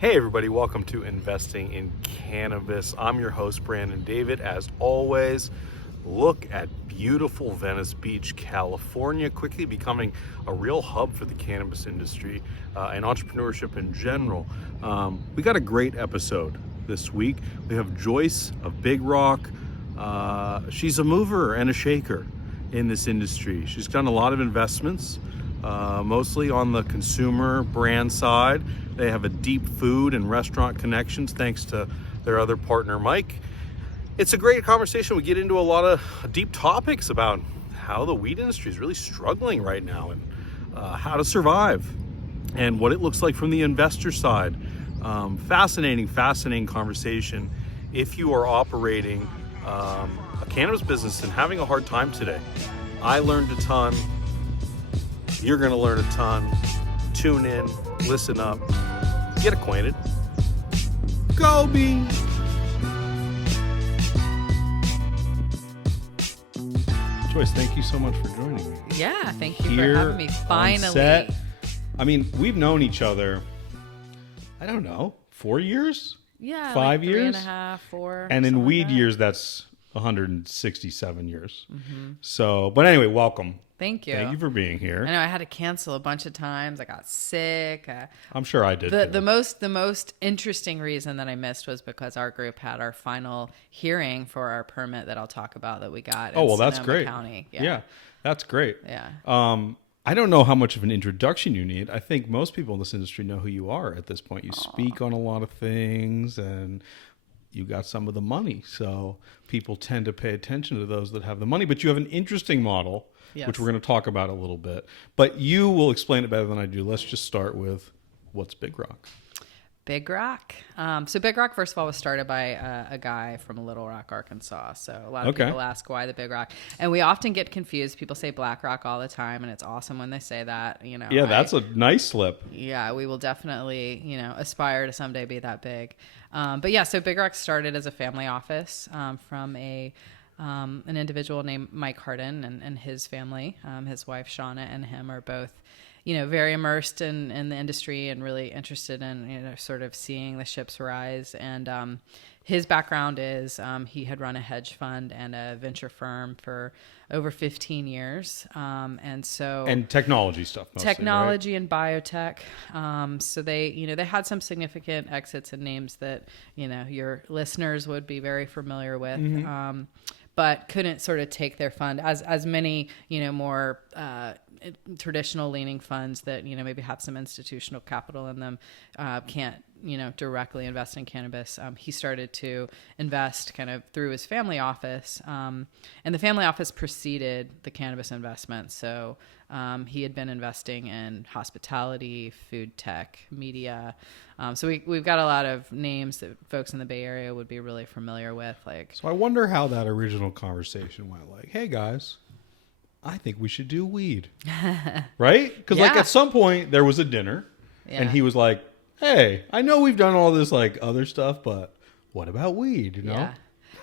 Hey everybody, welcome to Investing in Cannabis. I'm your host, Brandon David. As always, look at beautiful Venice Beach, California, quickly becoming a real hub for the cannabis industry and entrepreneurship in general. We got a great episode this week. We have Joyce of Big Rock. She's a mover and a shaker in this industry. She's done a lot of investments, mostly on the consumer brand side. They have a deep food and restaurant connections thanks to their other partner, Mike. It's a great conversation. We get into a lot of deep topics about how the weed industry is really struggling right now and how to survive and what it looks like from the investor side. Fascinating conversation. If you are operating a cannabis business and having a hard time today, I learned a ton. You're going to learn a ton. Tune in, listen up, get acquainted. Go be. Joyce, thank you so much for joining me. Yeah, thank you for having me. Finally. Set. I mean, we've known each other, I don't know, 4 years? Yeah, 5 like years? 3.5, 4. And in weed like years, that's 167 years. Mm-hmm. So, but anyway, welcome. Thank you. Thank you for being here. I know I had to cancel a bunch of times. I got sick. I'm sure I did. The most interesting reason that I missed was because our group had our final hearing for our permit that I'll talk about that we got. Oh, well, that's Sonoma great. County. Yeah, that's great. Yeah. I don't know how much of an introduction you need. I think most people in this industry know who you are at this point. You speak on a lot of things and you got some of the money. So people tend to pay attention to those that have the money. But you have an interesting model, Yes. which we're going to talk about a little bit. But you will explain it better than I do. Let's just start with what's Big Rock? Big Rock. So Big Rock, first of all, was started by a guy from Little Rock, Arkansas. So a lot of people ask why the Big Rock, and we often get confused. People say Black Rock all the time, and it's awesome when they say that. You know, Yeah, that's a nice slip. Yeah, we will definitely, aspire to someday be that big. But yeah, so Big Rock started as a family office from an individual named Mike Harden and his family. His wife Shauna and him are both, very immersed in the industry and really interested in, sort of seeing the ships rise. And his background is he had run a hedge fund and a venture firm for over 15 years. And technology stuff mostly, technology, right? And biotech. So they had some significant exits and names that, your listeners would be very familiar with. Mm-hmm. But couldn't sort of take their fund as many, more traditional leaning funds that, maybe have some institutional capital in them, can't, directly invest in cannabis. He started to invest kind of through his family office. And the family office preceded the cannabis investment. So he had been investing in hospitality, food tech, media. So we've got a lot of names that folks in the Bay Area would be really familiar with. So I wonder how that original conversation went. Like, hey guys, I think we should do weed, right? Because Yeah. at some point there was a dinner, and he was like, "Hey, I know we've done all this other stuff, but what about weed?" Yeah.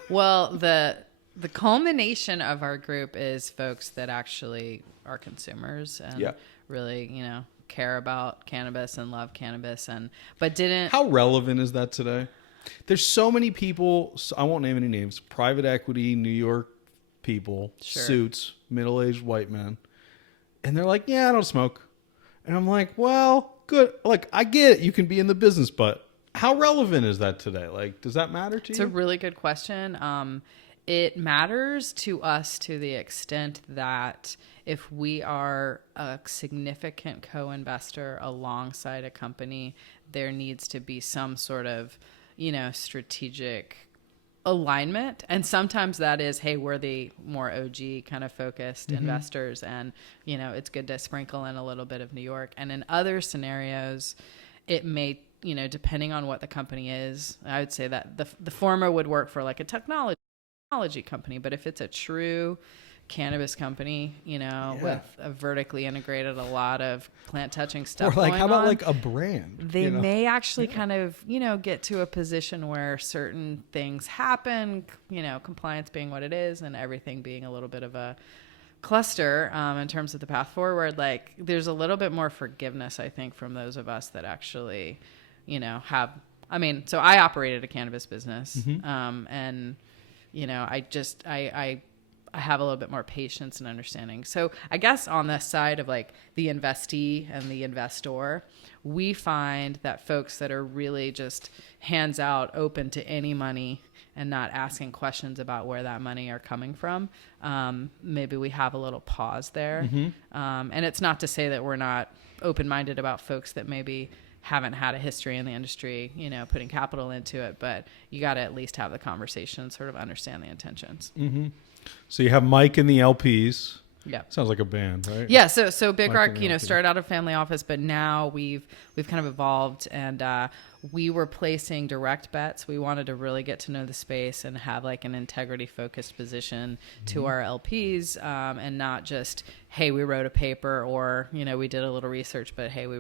Well, the culmination of our group is folks that actually are consumers and really, care about cannabis and love cannabis but didn't. How relevant is that today? There's so many people, I won't name any names, private equity, New York people, suits, middle-aged white men. And they're like, yeah, I don't smoke. And I'm like, well, good. I get it. You can be in the business, but how relevant is that today? Does that matter to you? It's a really good question. It matters to us to the extent that if we are a significant co-investor alongside a company, there needs to be some sort of, strategic alignment. And sometimes that is, hey, we're the more OG kind of focused investors, and it's good to sprinkle in a little bit of New York. And in other scenarios, it may, depending on what the company is, I would say that the former would work for like a technology company, but if it's a true cannabis company, with a vertically integrated, a lot of plant touching stuff. Or how about on, a brand? They may actually kind of, get to a position where certain things happen, compliance being what it is and everything being a little bit of a cluster in terms of the path forward. There's a little bit more forgiveness, I think, from those of us that actually so I operated a cannabis business, Mm-hmm. and I have a little bit more patience and understanding. So I guess on the side of like the investee and the investor, we find that folks that are really just hands out, open to any money and not asking questions about where that money are coming from, maybe we have a little pause there. And it's not to say that we're not open-minded about folks that maybe haven't had a history in the industry, putting capital into it, but you got to at least have the conversation, sort of understand the intentions. Mm-hmm. So you have Mike and the LPs. Yeah. Sounds like a band, right? Yeah. So Big Mike Rock, and the LPs. started out a family office, but now we've kind of evolved, and we were placing direct bets. We wanted to really get to know the space and have like an integrity focused position to our LPs, and not just, hey, we wrote a paper, or, we did a little research, but hey, we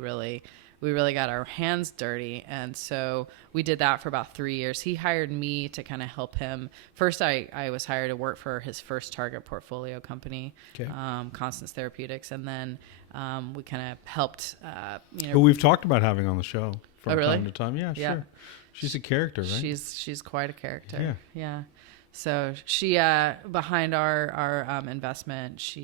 really got our hands dirty. And so we did that for about 3 years. He hired me to kind of help him. First, I was hired to work for his first target portfolio company, Okay. Constance Therapeutics. And then we kind of helped, Who we've talked about having on the show from Oh, really? time to time. Yeah, Yeah. sure. She's a character, right? She's quite a character. Yeah. Yeah. So she, behind our investment,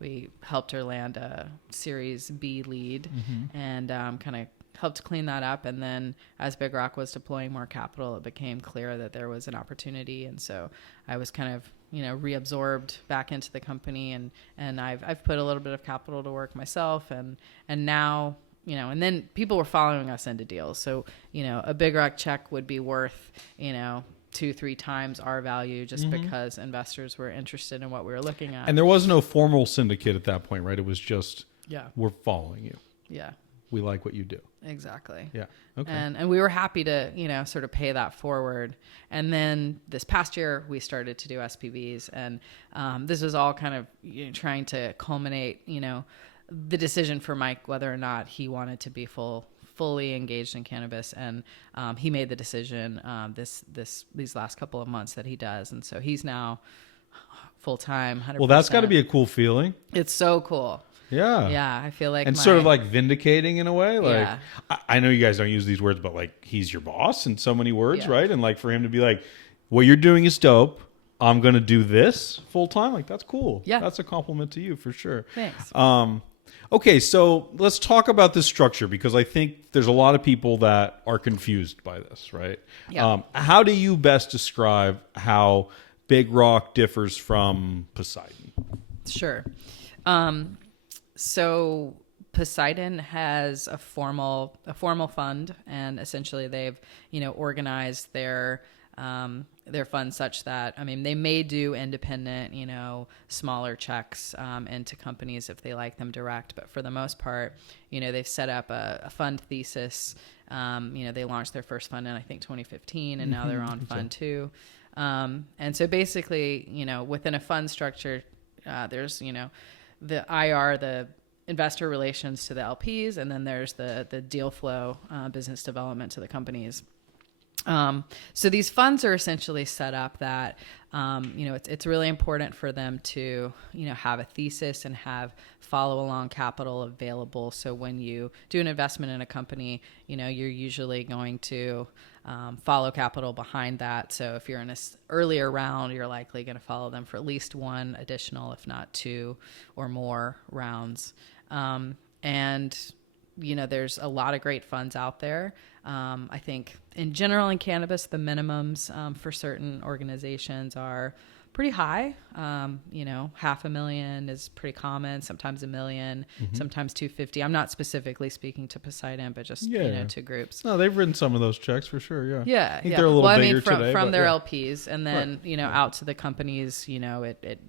we helped her land a Series B lead, and kind of helped clean that up. And then as Big Rock was deploying more capital, it became clear that there was an opportunity. And so I was kind of, reabsorbed back into the company, and I've put a little bit of capital to work myself, and now, and then people were following us into deals. So, a Big Rock check would be worth, 2-3 times our value, just because investors were interested in what we were looking at. And there was no formal syndicate at that point, right? It was just, we're following you. Yeah, We like what you do. exactly. Yeah. Okay. And we were happy to, sort of pay that forward. And then this past year we started to do SPVs, and this was all kind of trying to culminate, the decision for Mike, whether or not he wanted to be fully engaged in cannabis, and he made the decision these last couple of months that he does, and so he's now full time. 100%. Well, that's got to be a cool feeling. It's so cool. Yeah. I feel like, and sort of like vindicating in a way. Like, Yeah. I know you guys don't use these words, but like, he's your boss in so many words, Yeah. right? And like, for him to be like, what you're doing is dope. I'm going to do this full time. Like, that's cool. Yeah. That's a compliment to you for sure. Thanks. Okay, so let's talk about this structure, because I think there's a lot of people that are confused by this, right? Yeah. How do you best describe how Big Rock differs from Poseidon? Sure. So Poseidon has a formal fund, and essentially they've, organized their fund such that, they may do independent, smaller checks into companies if they like them direct, but for the most part, they've set up a fund thesis. They launched their first fund in, I think, 2015, and now they're on fund 2. And so basically, within a fund structure, there's, the IR, the investor relations to the LPs, and then there's the deal flow, business development to the companies. So these funds are essentially set up that, it's really important for them to, have a thesis and have follow along capital available. So when you do an investment in a company, you're usually going to follow capital behind that. So if you're in an earlier round, you're likely going to follow them for at least one additional, if not 2 or more rounds. And there's a lot of great funds out there. I think in general in cannabis, the minimums for certain organizations are pretty high. $500,000 is pretty common, sometimes $1 million, sometimes 250. I'm not specifically speaking to Poseidon, but just, to groups. No, they've written some of those checks for sure. Yeah. Yeah. I think they're a little bigger today. From but their yeah. LPs, and then, out to the companies, it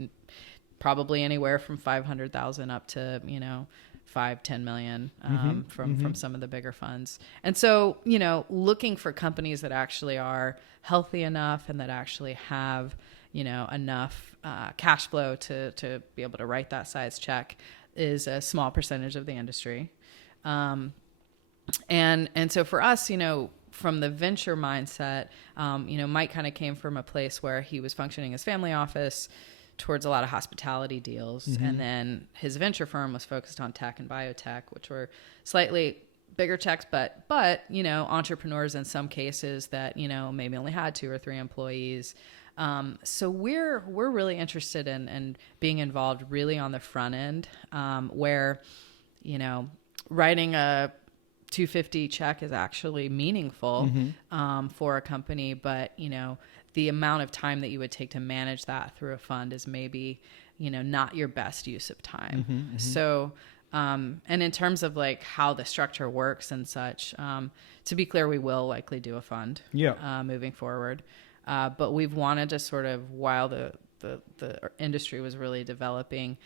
probably anywhere from 500,000 up to, 5-10 million from some of the bigger funds. And so, looking for companies that actually are healthy enough and that actually have, enough cash flow to be able to write that size check is a small percentage of the industry. And so for us, from the venture mindset, Mike kind of came from a place where he was functioning as family office towards a lot of hospitality deals. And then his venture firm was focused on tech and biotech, which were slightly bigger checks, but entrepreneurs in some cases that maybe only had 2 or 3 employees. So we're really interested in being involved really on the front end, where writing a $250 check is actually meaningful for a company, but the amount of time that you would take to manage that through a fund is maybe not your best use of time. So and in terms of like how the structure works and such, to be clear, we will likely do a fund moving forward. But we've wanted to sort of, while the industry was really developing,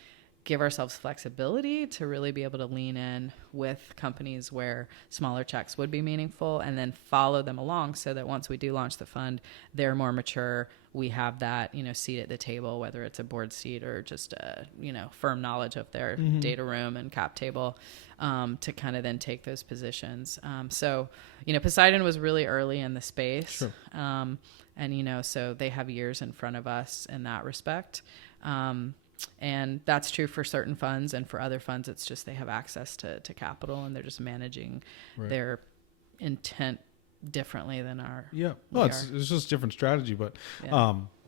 give ourselves flexibility to really be able to lean in with companies where smaller checks would be meaningful, and then follow them along so that once we do launch the fund, they're more mature. We have that, seat at the table, whether it's a board seat or just a, firm knowledge of their data room and cap table, to kind of then take those positions. So, Poseidon was really early in the space. Sure. And, so they have years in front of us in that respect. And that's true for certain funds, and for other funds, it's just they have access to capital, and they're just managing their intent differently than our. Yeah, well, it's just a different strategy, but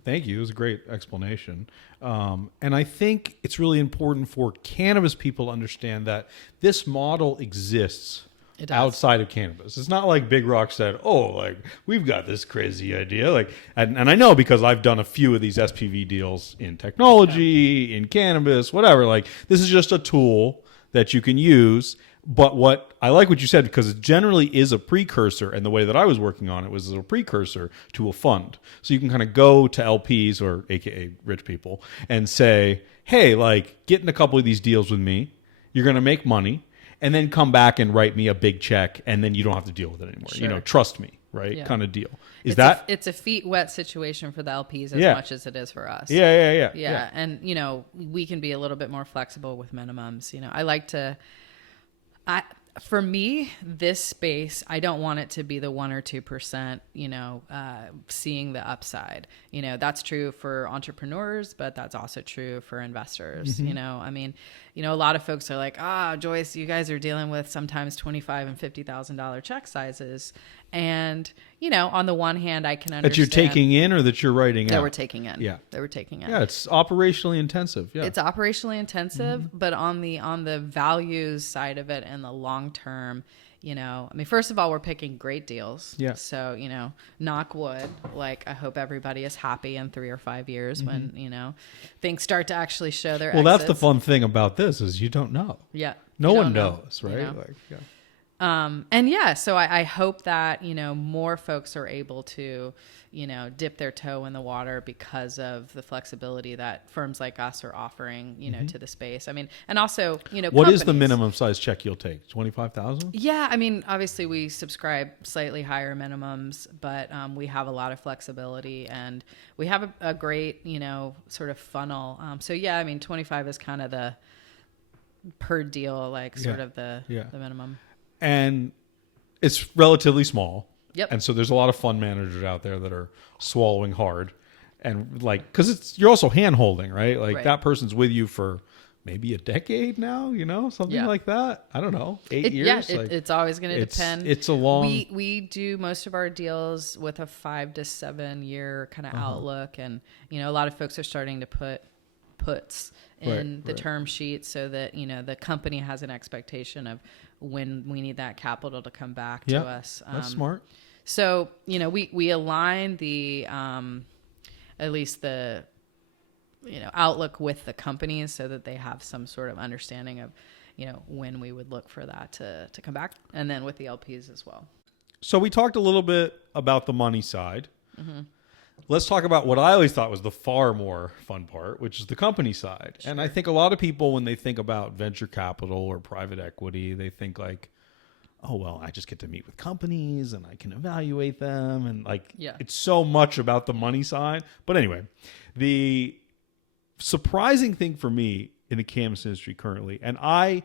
thank you. It was a great explanation. And I think it's really important for cannabis people to understand that this model exists outside of cannabis. It's not like Big Rock said, oh, like we've got this crazy idea. Like, and I know because I've done a few of these SPV deals in technology, in cannabis, whatever. Like, this is just a tool that you can use. But what I like what you said, because it generally is a precursor, and the way that I was working on it was as a precursor to a fund. So you can kind of go to LPs, or AKA rich people, and say, hey, like, get in a couple of these deals with me. You're going to make money. And then come back and write me a big check, and then you don't have to deal with it anymore. Sure. Trust me, right? Yeah. Kind of deal. It's a feet wet situation for the LPs as much as it is for us. Yeah. And we can be a little bit more flexible with minimums. I like to. For me, this space, I don't want it to be the 1 or 2%, seeing the upside. That's true for entrepreneurs, but that's also true for investors. A lot of folks are like, Joyce, you guys are dealing with sometimes $25,000 and $50,000 check sizes. And, on the one hand, I can understand. That you're taking in, or that you're writing out? That we're taking in. Yeah. That we're taking in. Yeah, it's operationally intensive. Yeah. It's operationally intensive, but on the values side of it and the long term, first of all, we're picking great deals. Yeah. So, knock wood, like I hope everybody is happy in 3 or 5 years when, things start to actually show their exits. That's the fun thing about this is you don't know. Yeah. No one knows, right? So I hope that, more folks are able to, dip their toe in the water because of the flexibility that firms like us are offering, to the space. And also, what is the minimum size check you'll take? 25,000? Yeah. Obviously we subscribe slightly higher minimums, but we have a lot of flexibility, and we have a great, sort of funnel. 25 is kind of the per deal, like sort of the minimum. And it's relatively small. Yep. And so there's a lot of fund managers out there that are swallowing hard, and because you're also hand holding, right? Like that person's with you for maybe a decade now, something like that. I don't know, 8 years. Yeah, it's always going to depend. It's a long. We do most of our deals with a 5 to 7 year kind of outlook, and a lot of folks are starting to put puts in the term sheet so that the company has an expectation of when we need that capital to come back to us. That's smart. So we align the at least the outlook with the companies so that they have some sort of understanding of when we would look for that to come back, and then with the LPs as well. So we talked a little bit about the money side. Let's talk about what I always thought was the far more fun part, which is the company side. Sure. And I think a lot of people, when they think about venture capital or private equity, they think like, oh, well, I just get to meet with companies and I can evaluate them. And it's so much about the money side. But anyway, the surprising thing for me in the cannabis industry currently, and I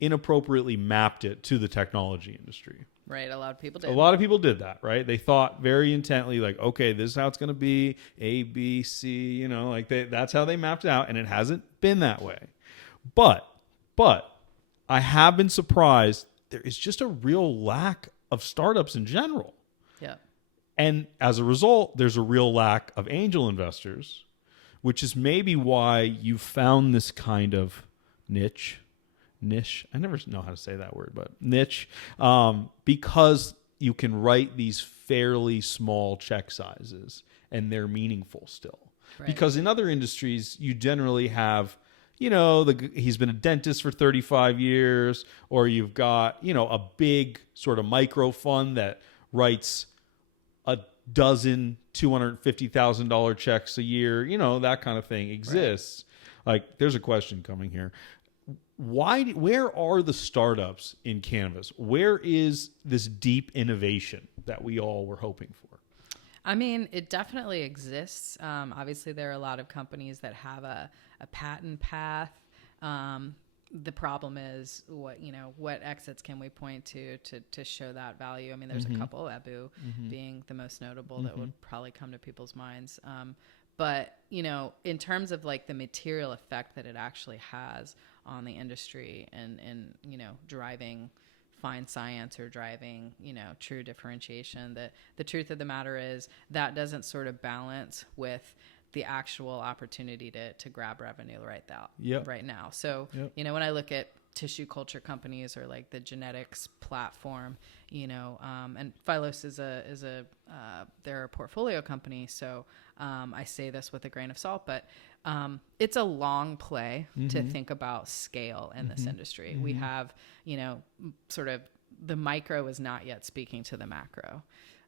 inappropriately mapped it to the technology industry. Right, a lot of people did. A lot of people did that, right? They thought very intently, like, okay, this is how it's going to be, A, B, C, that's how they mapped it out, and it hasn't been that way. But I have been surprised there is just a real lack of startups in general. Yeah. And as a result, there's a real lack of angel investors, which is maybe why you found this kind of niche. I never know how to say that word, but niche, because you can write these fairly small check sizes and they're meaningful still. Right. Because in other industries, you generally have, he's been a dentist for 35 years, or you've got, a big sort of micro fund that writes a dozen $250,000 checks a year, that kind of thing exists. Right. Like, there's a question coming here. Where are the startups in cannabis? Where is this deep innovation that we all were hoping for? I mean, it definitely exists. Obviously, there are a lot of companies that have a patent path. The problem is what exits can we point to show that value? I mean, there's a couple, Ebu being the most notable that would probably come to people's minds. But, in terms of like the material effect that it actually has on the industry and driving fine science or driving, true differentiation, the truth of the matter is that doesn't sort of balance with the actual opportunity to grab revenue right now. So, when I look at tissue culture companies or like the genetics platform, and Phylos is they're a portfolio company. So, I say this with a grain of salt, but it's a long play to think about scale in this industry. We have, sort of the micro is not yet speaking to the macro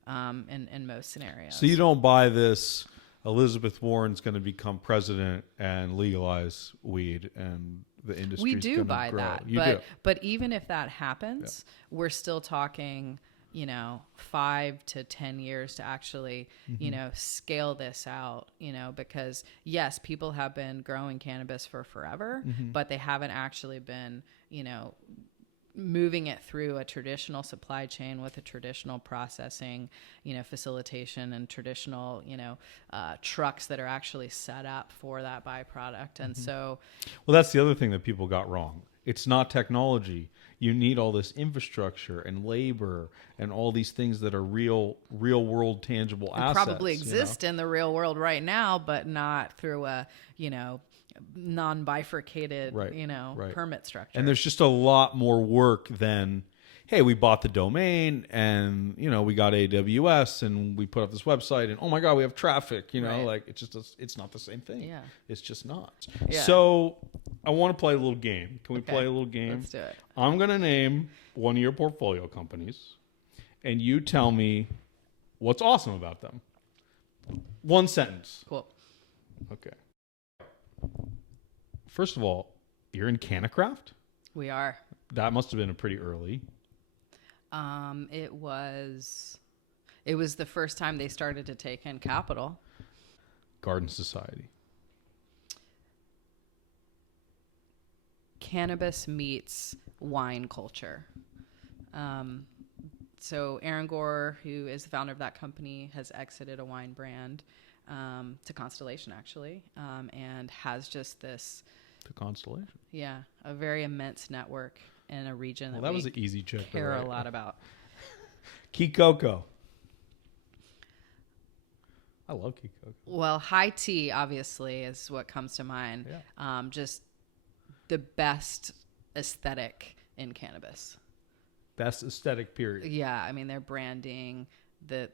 in most scenarios. So you don't buy this Elizabeth Warren's going to become president and legalize weed and the industry. We do buy grow. that, but even if that happens, we're still talking, 5 to 10 years to actually, scale this out, because yes, people have been growing cannabis for forever, but they haven't actually been, moving it through a traditional supply chain with a traditional processing, facilitation and traditional, trucks that are actually set up for that byproduct. And so, well, that's the other thing that people got wrong. It's not technology. You need all this infrastructure and labor and all these things that are real world tangible assets. Probably exist in the real world right now, but not through a, non-bifurcated, permit structure. And there's just a lot more work than, hey, we bought the domain and, we got AWS and we put up this website and, oh my God, we have traffic, like it's just, it's not the same thing. Yeah. It's just not. Yeah. So I want to play a little game. Can we play a little game? Let's do it. I'm going to name one of your portfolio companies and you tell me what's awesome about them. One sentence. Cool. Okay. First of all, you're in Cannacraft? We are. That must have been a pretty early. It was the first time they started to take in capital. Garden Society. Cannabis meets wine culture. So Aaron Gore, who is the founder of that company, has exited a wine brand to Constellation, actually, and has just this... To Constellation? Yeah, a very immense network in a region that was an easy check. Care a lot about. Kikoko. I love Kikoko. Well, high tea, obviously, is what comes to mind. Yeah. Just the best aesthetic in cannabis. Best aesthetic, period. Yeah, I mean, their branding, they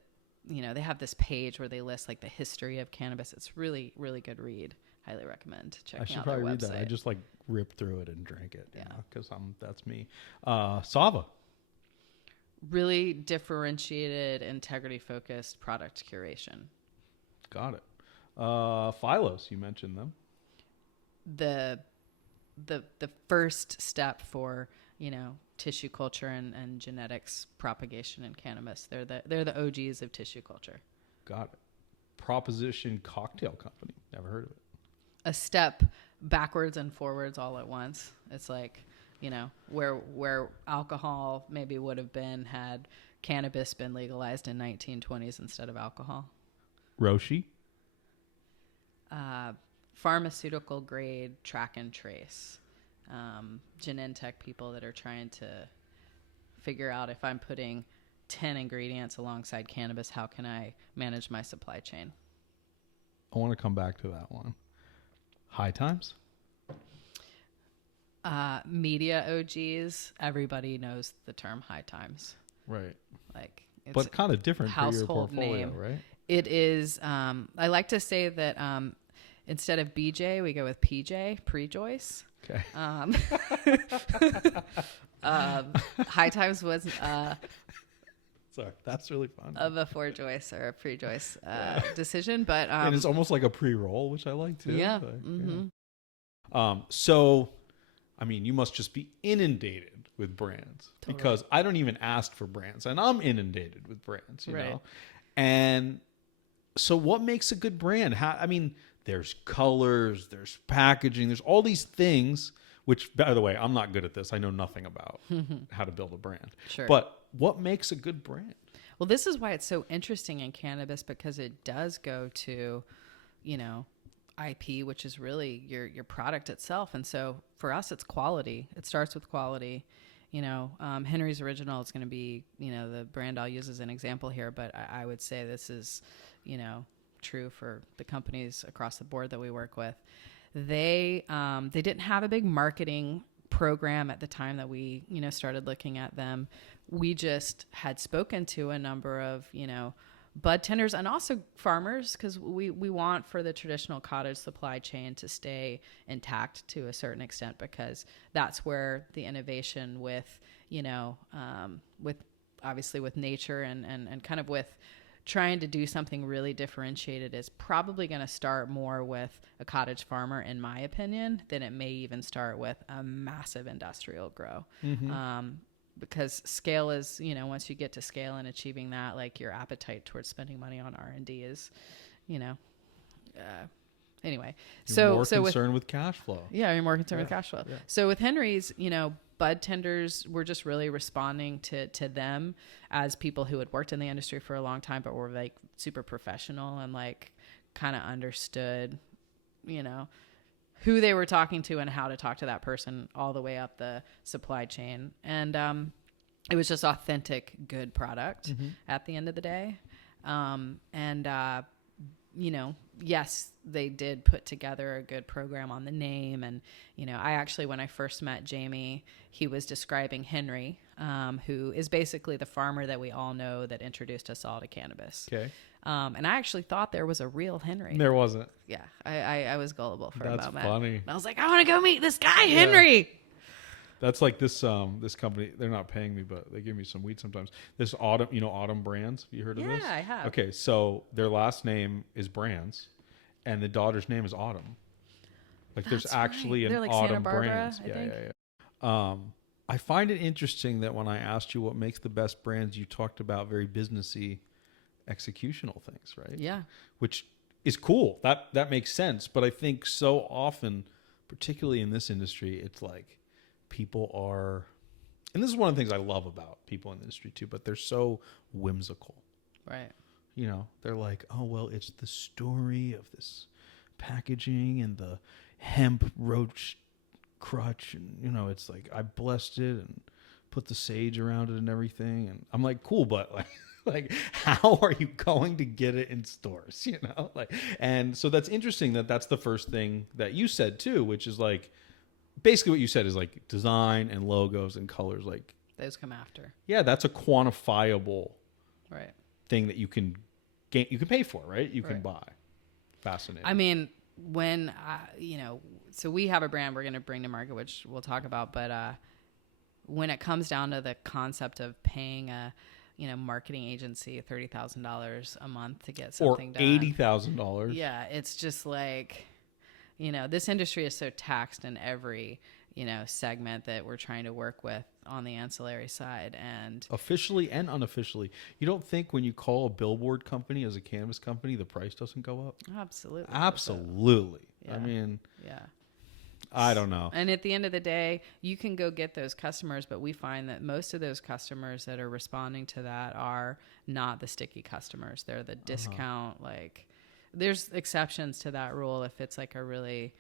have this page where they list like the history of cannabis. It's really, really good read. Highly recommend checking out their website. I should probably read that. I just ripped through it and drank it. Yeah, because that's me. Sava. Really differentiated, integrity-focused product curation. Got it. Phylos, you mentioned them. The first step for tissue culture and genetics propagation in cannabis. They're the OGs of tissue culture. Got it. Proposition Cocktail Company. Never heard of it. A step backwards and forwards all at once. It's like, where alcohol maybe would have been had cannabis been legalized in 1920s instead of alcohol. Roshi. Pharmaceutical grade track and trace. Genentech people that are trying to figure out if I'm putting 10 ingredients alongside cannabis, how can I manage my supply chain? I want to come back to that one. High times? Media OGs, everybody knows the term high times. Right. Like, it's But kind of different for your household portfolio, name. right? It is. I like to say that instead of BJ, we go with PJ, pre-Joyce. Okay. High times was Sorry, that's really fun. a before Joyce or a pre-Joyce decision, but and it's almost like a pre-roll, which I like too. yeah. Like, Mm-hmm. yeah. So, I mean, you must just be inundated with brands because I don't even ask for brands, and I'm inundated with brands, you know. And so, what makes a good brand? I mean, there's colors, there's packaging, there's all these things. Which, by the way, I'm not good at this. I know nothing about how to build a brand. Sure. But what makes a good brand? Well, this is why it's so interesting in cannabis, because it does go to, you know, IP, which is really your product itself. And so for us, it's quality. It starts with quality. You know, Henry's Original is going to be, you know, the brand I'll use as an example here. But I would say this is, you know, true for the companies across the board that we work with. They didn't have a big marketing program at the time that we, you know, started looking at them. We just had spoken to a number of, you know, bud tenders and also farmers, because we want for the traditional cottage supply chain to stay intact to a certain extent, because that's where the innovation with, you know, with obviously with nature and kind of with trying to do something really differentiated is probably going to start more with a cottage farmer, in my opinion, than it may even start with a massive industrial grow. Mm-hmm. Because scale is, you know, once you get to scale and achieving that, like your appetite towards spending money on R&D is, you know, anyway. You're more concerned with cash flow. Yeah, you're more concerned with cash flow. Yeah. So with Henry's, you know, bud tenders, we're just really responding to them as people who had worked in the industry for a long time, but were like super professional and like kind of understood, you know, who they were talking to and how to talk to that person all the way up the supply chain. And it was just authentic, good product at the end of the day. You know, yes, they did put together a good program on the name. And, you know, I actually, when I first met Jamie, he was describing Henry, who is basically the farmer that we all know that introduced us all to cannabis. Okay. And I actually thought there was a real Henry. There wasn't. Yeah. I was gullible for a moment. That's funny. And I was like, I want to go meet this guy, Henry. That's like this this company. They're not paying me, but they give me some weed sometimes. This Autumn, you know, Autumn Brands. Have you heard of this? Yeah, I have. Okay, so their last name is Brands, and the daughter's name is Autumn. Like there's actually an like Autumn Santa Barbara, Brands. Yeah. I find it interesting that when I asked you what makes the best brands, you talked about very businessy, executional things, right? Yeah. Which is cool. That makes sense. But I think so often, particularly in this industry, it's like people are, and this is one of the things I love about people in the industry too, but they're so whimsical. Right. You know, they're like, oh, well, it's the story of this packaging and the hemp roach crutch. And, you know, it's like, I blessed it and put the sage around it and everything. And I'm like, cool, but like, how are you going to get it in stores? You know, like, and so that's interesting that's the first thing that you said too, which is like, basically what you said is like design and logos and colors, like those come after. Yeah, that's a quantifiable thing that you can pay for, right? You can buy. Fascinating. I mean, when you know, so we have a brand we're going to bring to market, which we'll talk about, but when it comes down to the concept of paying a, you know, marketing agency $30,000 a month to get something done, or $80,000, yeah, it's just like, you know, this industry is so taxed in every, you know, segment that we're trying to work with on the ancillary side, and officially and unofficially. You don't think when you call a billboard company as a cannabis company, the price doesn't go up? Absolutely. Yeah. I mean, yeah. I don't know. And at the end of the day, you can go get those customers, but we find that most of those customers that are responding to that are not the sticky customers. They're the discount, like, there's exceptions to that rule if it's like a really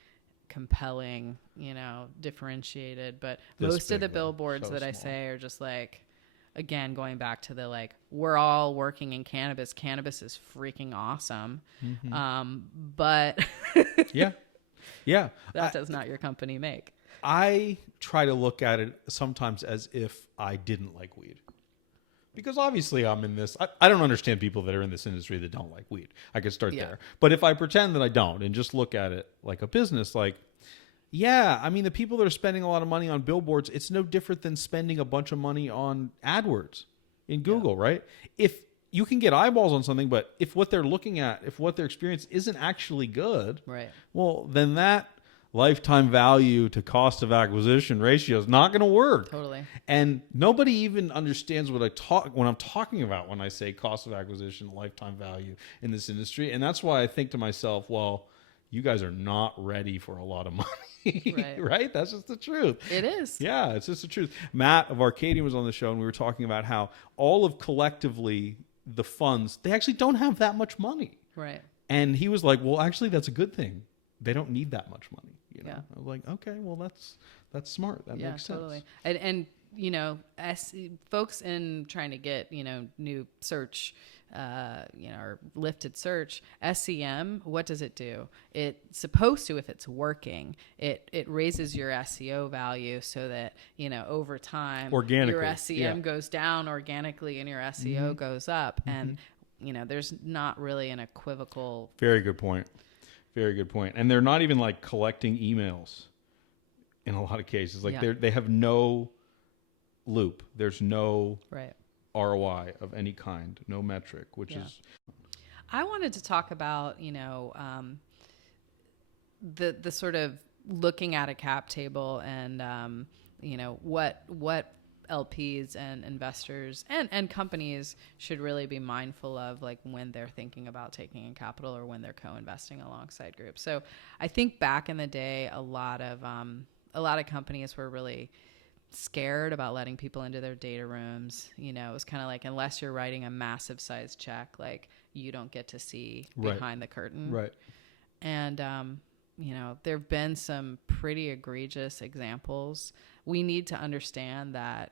compelling, you know, differentiated, but most of the billboards that I say are just like, again, going back to the like, we're all working in cannabis. Cannabis is freaking awesome. But Yeah. Yeah. that does not your company make. I try to look at it sometimes as if I didn't like weed. Because obviously I'm in this. I don't understand people that are in this industry that don't like weed. I could start there. But if I pretend that I don't and just look at it like a business, like, yeah, I mean, the people that are spending a lot of money on billboards, it's no different than spending a bunch of money on AdWords in Google, right? If you can get eyeballs on something, but if what they're looking at, if what their experience isn't actually good, Right. well, then that lifetime value to cost of acquisition ratio is not going to work. Totally. And nobody even understands what I'm talking about when I say cost of acquisition, lifetime value in this industry. And that's why I think to myself, well, you guys are not ready for a lot of money, Right. right? That's just the truth. It is. Yeah, it's just the truth. Matt of Arcadian was on the show, and we were talking about how all of collectively the funds, they actually don't have that much money. Right. And he was like, well, actually, that's a good thing. They don't need that much money. You know? Yeah. I was like, okay, well, that's smart. That makes sense. Totally. And you know, folks in trying to get, you know, new search, you know, or lifted search, SEM, what does it do? It's supposed to, if it's working, it raises your SEO value so that, you know, over time, Organically, your SEM goes down organically and your SEO goes up. And, you know, there's not really an equivocal. Very good point. Very good point. And they're not even like collecting emails in a lot of cases. Like they have no loop. There's no Right. ROI of any kind, no metric, which is. I wanted to talk about, you know, the sort of looking at a cap table and, you know, what LPs and investors and companies should really be mindful of, like when they're thinking about taking in capital or when they're co-investing alongside groups. So I think back in the day, a lot of companies were really scared about letting people into their data rooms. You know, it was kind of like, unless you're writing a massive size check, like you don't get to see behind the curtain. Right. And, you know, there've been some pretty egregious examples. We need to understand that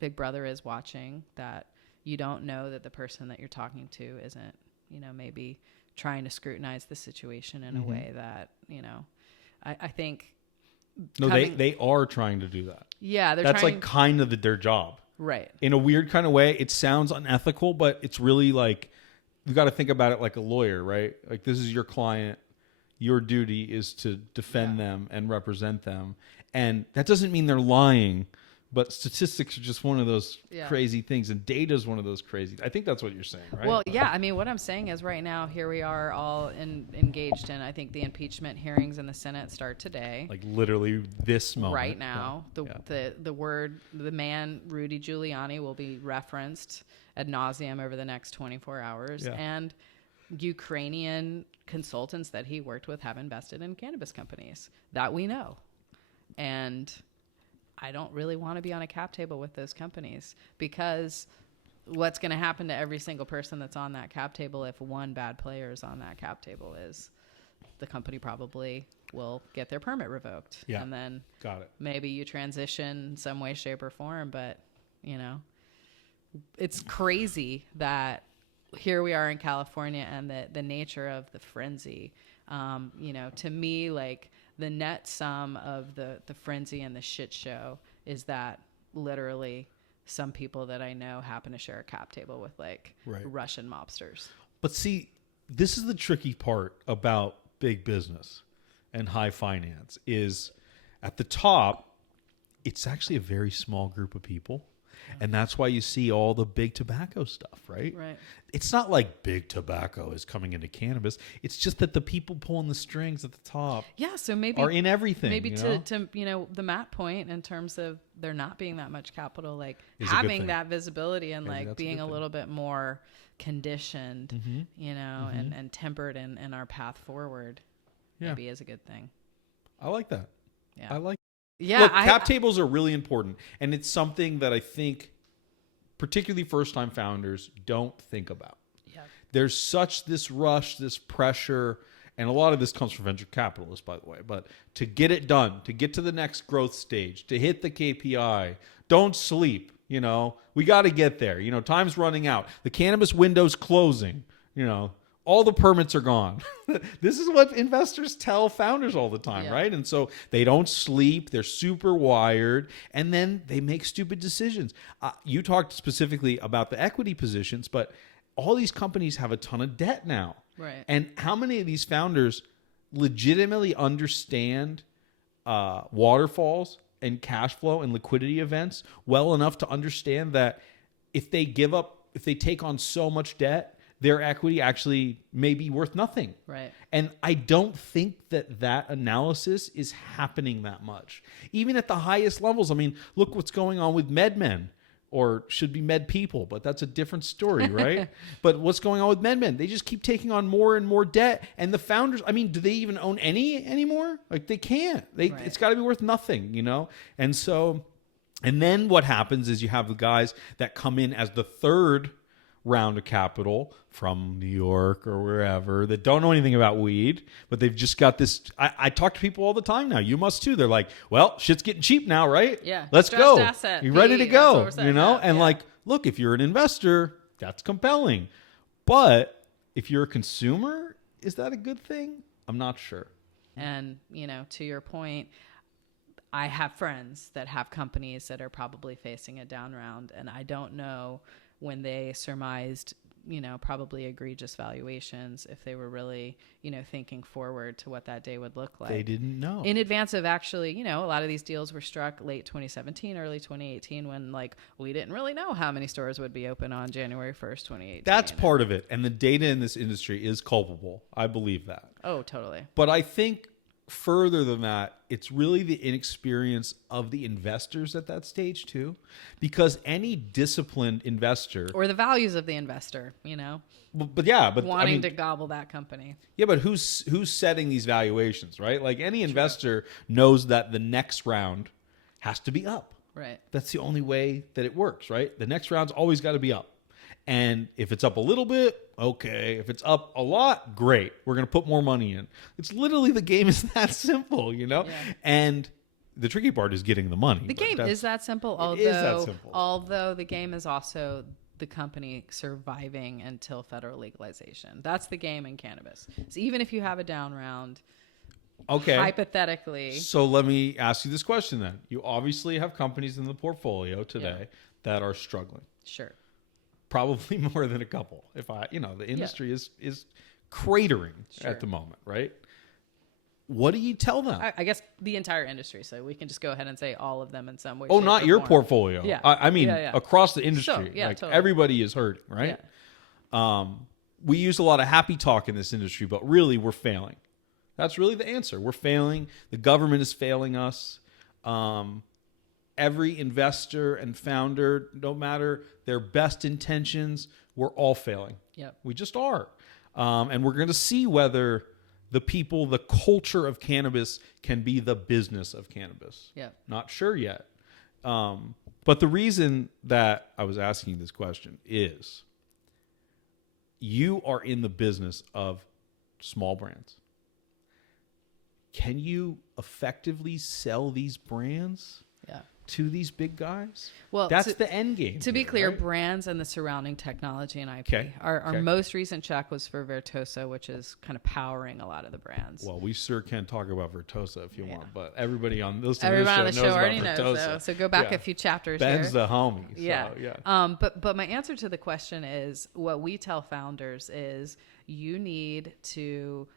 Big Brother is watching, that you don't know that the person that you're talking to isn't, you know, maybe trying to scrutinize the situation in a way that, you know, I think. No, they are trying to do that. Yeah. That's like kind of their job. Right. In a weird kind of way. It sounds unethical, but it's really like, you got to think about it like a lawyer, right? Like, this is your client. Your duty is to defend them and represent them. And that doesn't mean they're lying, but statistics are just one of those crazy things. And data is one of those crazy. I think that's what you're saying, right? Well, yeah. I mean, what I'm saying is right now, here we are all engaged in, I think the impeachment hearings in the Senate start today. Like literally this moment. Right now. The man, Rudy Giuliani, will be referenced ad nauseum over the next 24 hours. Yeah. And Ukrainian consultants that he worked with have invested in cannabis companies that we know. And I don't really want to be on a cap table with those companies, because what's going to happen to every single person that's on that cap table if one bad player is on that cap table is the company probably will get their permit revoked. Yeah. And then Got it. maybe you transition in some way, shape, or form. But, you know, it's crazy that here we are in California and the nature of the frenzy. You know, to me, like, the net sum of the frenzy and the shit show is that literally some people that I know happen to share a cap table with, like, Russian mobsters. But see, this is the tricky part about big business and high finance is at the top, it's actually a very small group of people. And that's why you see all the big tobacco stuff, right? Right. It's not like big tobacco is coming into cannabis. It's just that the people pulling the strings at the top so maybe are in everything. Maybe you to know? you know, the Matt point in terms of there not being that much capital, like Is a good having thing. that visibility and Maybe like that's a being good a thing. little bit more conditioned, you know, and tempered in our path forward, maybe is a good thing. I like that. Yeah. I like Yeah. Look, cap tables are really important. And it's something that I think particularly first-time founders don't think about. Yeah. There's such this rush, this pressure, and a lot of this comes from venture capitalists, by the way. But to get it done, to get to the next growth stage, to hit the KPI, don't sleep. You know, we got to get there. You know, time's running out. The cannabis window's closing. You know, all the permits are gone. This is what investors tell founders all the time, right? And so they don't sleep. They're super wired. And then they make stupid decisions. You talked specifically about the equity positions, but all these companies have a ton of debt now. Right. And how many of these founders legitimately understand waterfalls and cash flow and liquidity events well enough to understand that if they take on so much debt, their equity actually may be worth nothing. Right. And I don't think that analysis is happening that much. Even at the highest levels. I mean, look what's going on with MedMen. Or should be med people, but that's a different story, right? But what's going on with MedMen? They just keep taking on more and more debt. And the founders, I mean, do they even own any anymore? Like they can't. It's got to be worth nothing, you know? And so, and then what happens is you have the guys that come in as the third round of capital from New York or wherever that don't know anything about weed, but they've just got this. I talk to people all the time now. You must too. They're like, well, shit's getting cheap now, right? Yeah. Let's go. Asset, you ready to go? You know? Yeah. And like, look, if you're an investor, that's compelling. But if you're a consumer, is that a good thing? I'm not sure. And, you know, to your point, I have friends that have companies that are probably facing a down round, and I don't know when they surmised, you know, probably egregious valuations, if they were really, you know, thinking forward to what that day would look like. They didn't know. In advance of actually, you know, a lot of these deals were struck late 2017, early 2018, when like we didn't really know how many stores would be open on January 1st, 2018. That's part of it. And the data in this industry is culpable. I believe that. Oh, totally. But I think further than that, it's really the inexperience of the investors at that stage too, because any disciplined investor or the values of the investor, you know, but wanting I mean, to gobble that company. Yeah, but who's setting these valuations, right? Like any investor knows that the next round has to be up. Right. That's the only way that it works, right? The next round's always got to be up. And if it's up a little bit, okay. If it's up a lot, great. We're going to put more money in. It's literally, the game is that simple, you know? Yeah. And the tricky part is getting the money. The game is that simple, although the game is also the company surviving until federal legalization. That's the game in cannabis. So even if you have a down round, okay, hypothetically. So let me ask you this question then. You obviously have companies in the portfolio today that are struggling. Sure. Probably more than a couple. If the industry is cratering at the moment, right? What do you tell them? I guess the entire industry. So we can just go ahead and say all of them in some way. Oh, not your portfolio. Yeah. I mean, across the industry. So, totally. Everybody is hurting, right? Yeah. We use a lot of happy talk in this industry, but really we're failing. That's really the answer. We're failing. The government is failing us. Every investor and founder, no matter their best intentions, we're all failing. Yep. We just are. And we're going to see whether the culture of cannabis can be the business of cannabis. Yep. Not sure yet. But the reason that I was asking this question is you are in the business of small brands. Can you effectively sell these brands? Yeah. To these big guys? Well, that's the end game. To be clear, right? Brands and the surrounding technology and IP. Okay. Our most recent check was for Vertosa, which is kind of powering a lot of the brands. Well, we sure can talk about Vertosa if you want, but everybody on this show already knows. So go back a few chapters. Ben's here. the homie. So, yeah. But my answer to the question is, what we tell founders is you need to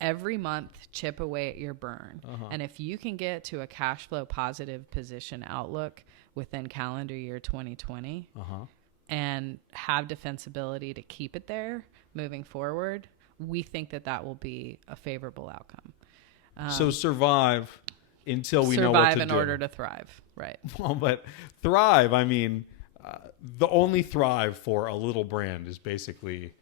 every month chip away at your burn. And if you can get to a cash flow positive position outlook within calendar year 2020 and have defensibility to keep it there moving forward, we think that will be a favorable outcome. So survive until we know what to do. Survive in order to thrive. Right. Well, but thrive, I mean, the only thrive for a little brand is basically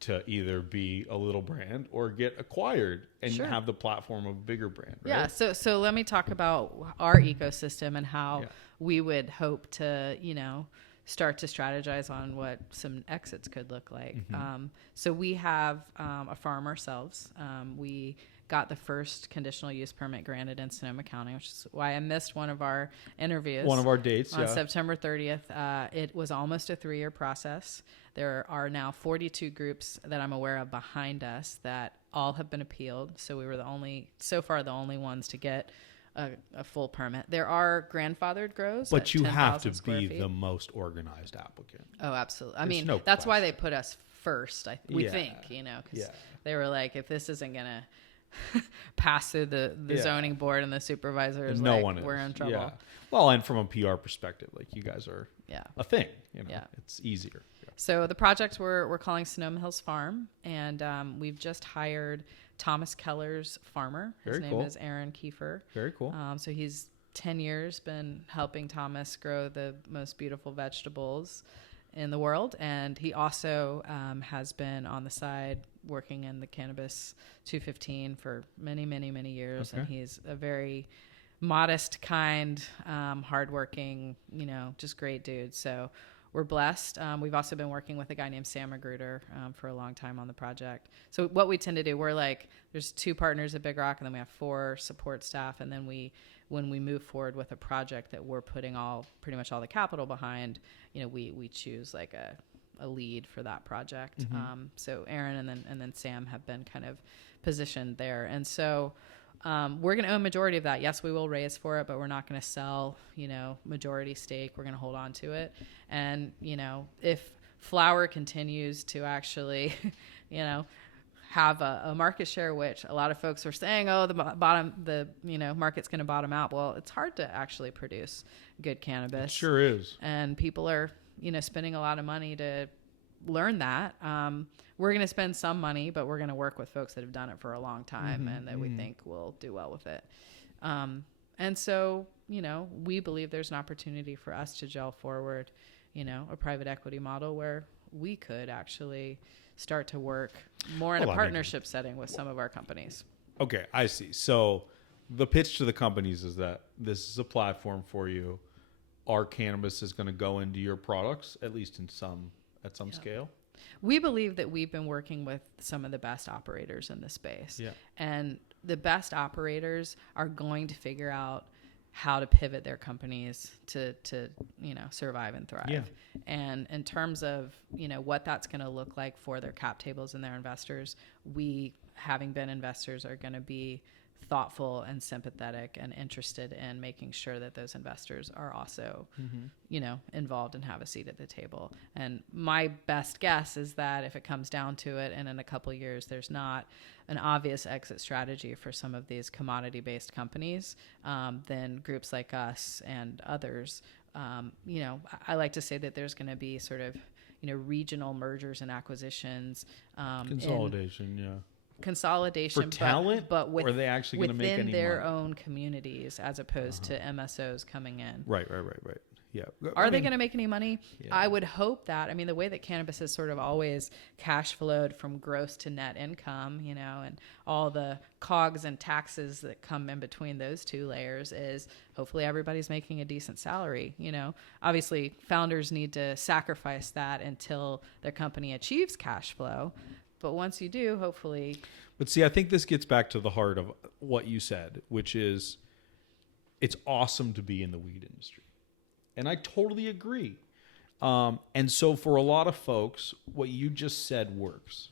to either be a little brand or get acquired and have the platform of a bigger brand. Right? Yeah. So let me talk about our ecosystem and how we would hope to, start to strategize on what some exits could look like. So we have a farm ourselves. We got the first conditional use permit granted in Sonoma County, which is why I missed one of our interviews. One of our dates, on September 30th. It was almost a 3-year process. There are now 42 groups that I'm aware of behind us that all have been appealed. So we were the only ones to get a full permit. There are grandfathered grows, but you have to be feet. the most organized applicant. Oh, absolutely. There's I mean, no that's question. why they put us first. We Yeah. think, because Yeah. they were like, if this isn't gonna pass through the Yeah. zoning board and the supervisors, No like, one is. we're in trouble. Yeah. Well, and from a PR perspective, like you guys are Yeah. a thing. Yeah. It's easier. Yeah. So the project we're calling Sonoma Hills Farm, and we've just hired Thomas Keller's farmer. His Very name cool. is Aaron Kiefer. Very cool. So he's 10 years been helping Thomas grow the most beautiful vegetables in the world, and he also has been on the side working in the Cannabis 215 for many, many, many years. Okay. And he's a very modest, kind, hardworking, just great dude. So we're blessed. We've also been working with a guy named Sam Magruder for a long time on the project. So what we tend to do, we're like, there's 2 partners at Big Rock, and then we have 4 support staff. And then when we move forward with a project that we're putting pretty much all the capital behind, we choose like a lead for that project. Mm-hmm. So Aaron and then Sam have been kind of positioned there. And so we're going to own majority of that. Yes, we will raise for it, but we're not going to sell, majority stake. We're going to hold on to it. And, if flower continues to actually, have a market share, which a lot of folks are saying, the market's going to bottom out. Well, it's hard to actually produce good cannabis. It sure is. And people are, spending a lot of money to learn that. We're going to spend some money, but we're going to work with folks that have done it for a long time and that we think will do well with it. And so, we believe there's an opportunity for us to gel forward, a private equity model where we could actually start to work more in a partnership setting with some of our companies. Okay, I see. So the pitch to the companies is that this is a platform for you. Our cannabis is going to go into your products, at least at some scale. We believe that we've been working with some of the best operators in this space. Yeah. And the best operators are going to figure out how to pivot their companies to survive and thrive. Yeah. And in terms of, what that's going to look like for their cap tables and their investors, we, having been investors, are going to be thoughtful and sympathetic and interested in making sure that those investors are also, involved and have a seat at the table. And my best guess is that if it comes down to it, and in a couple of years, there's not an obvious exit strategy for some of these commodity-based companies, then groups like us and others, I like to say that there's going to be sort of, regional mergers and acquisitions. Consolidation, consolidation for talent, but or are they actually going to make any within their money? own communities as opposed to MSOs coming in. Right. Yeah. Are they going to make any money? Yeah. I would hope that. I mean, the way that cannabis has sort of always cash flowed from gross to net income, and all the cogs and taxes that come in between those 2 layers is hopefully everybody's making a decent salary. Obviously founders need to sacrifice that until their company achieves cash flow. But once you do, hopefully. But see, I think this gets back to the heart of what you said, which is it's awesome to be in the weed industry. And I totally agree. And so for a lot of folks, what you just said works.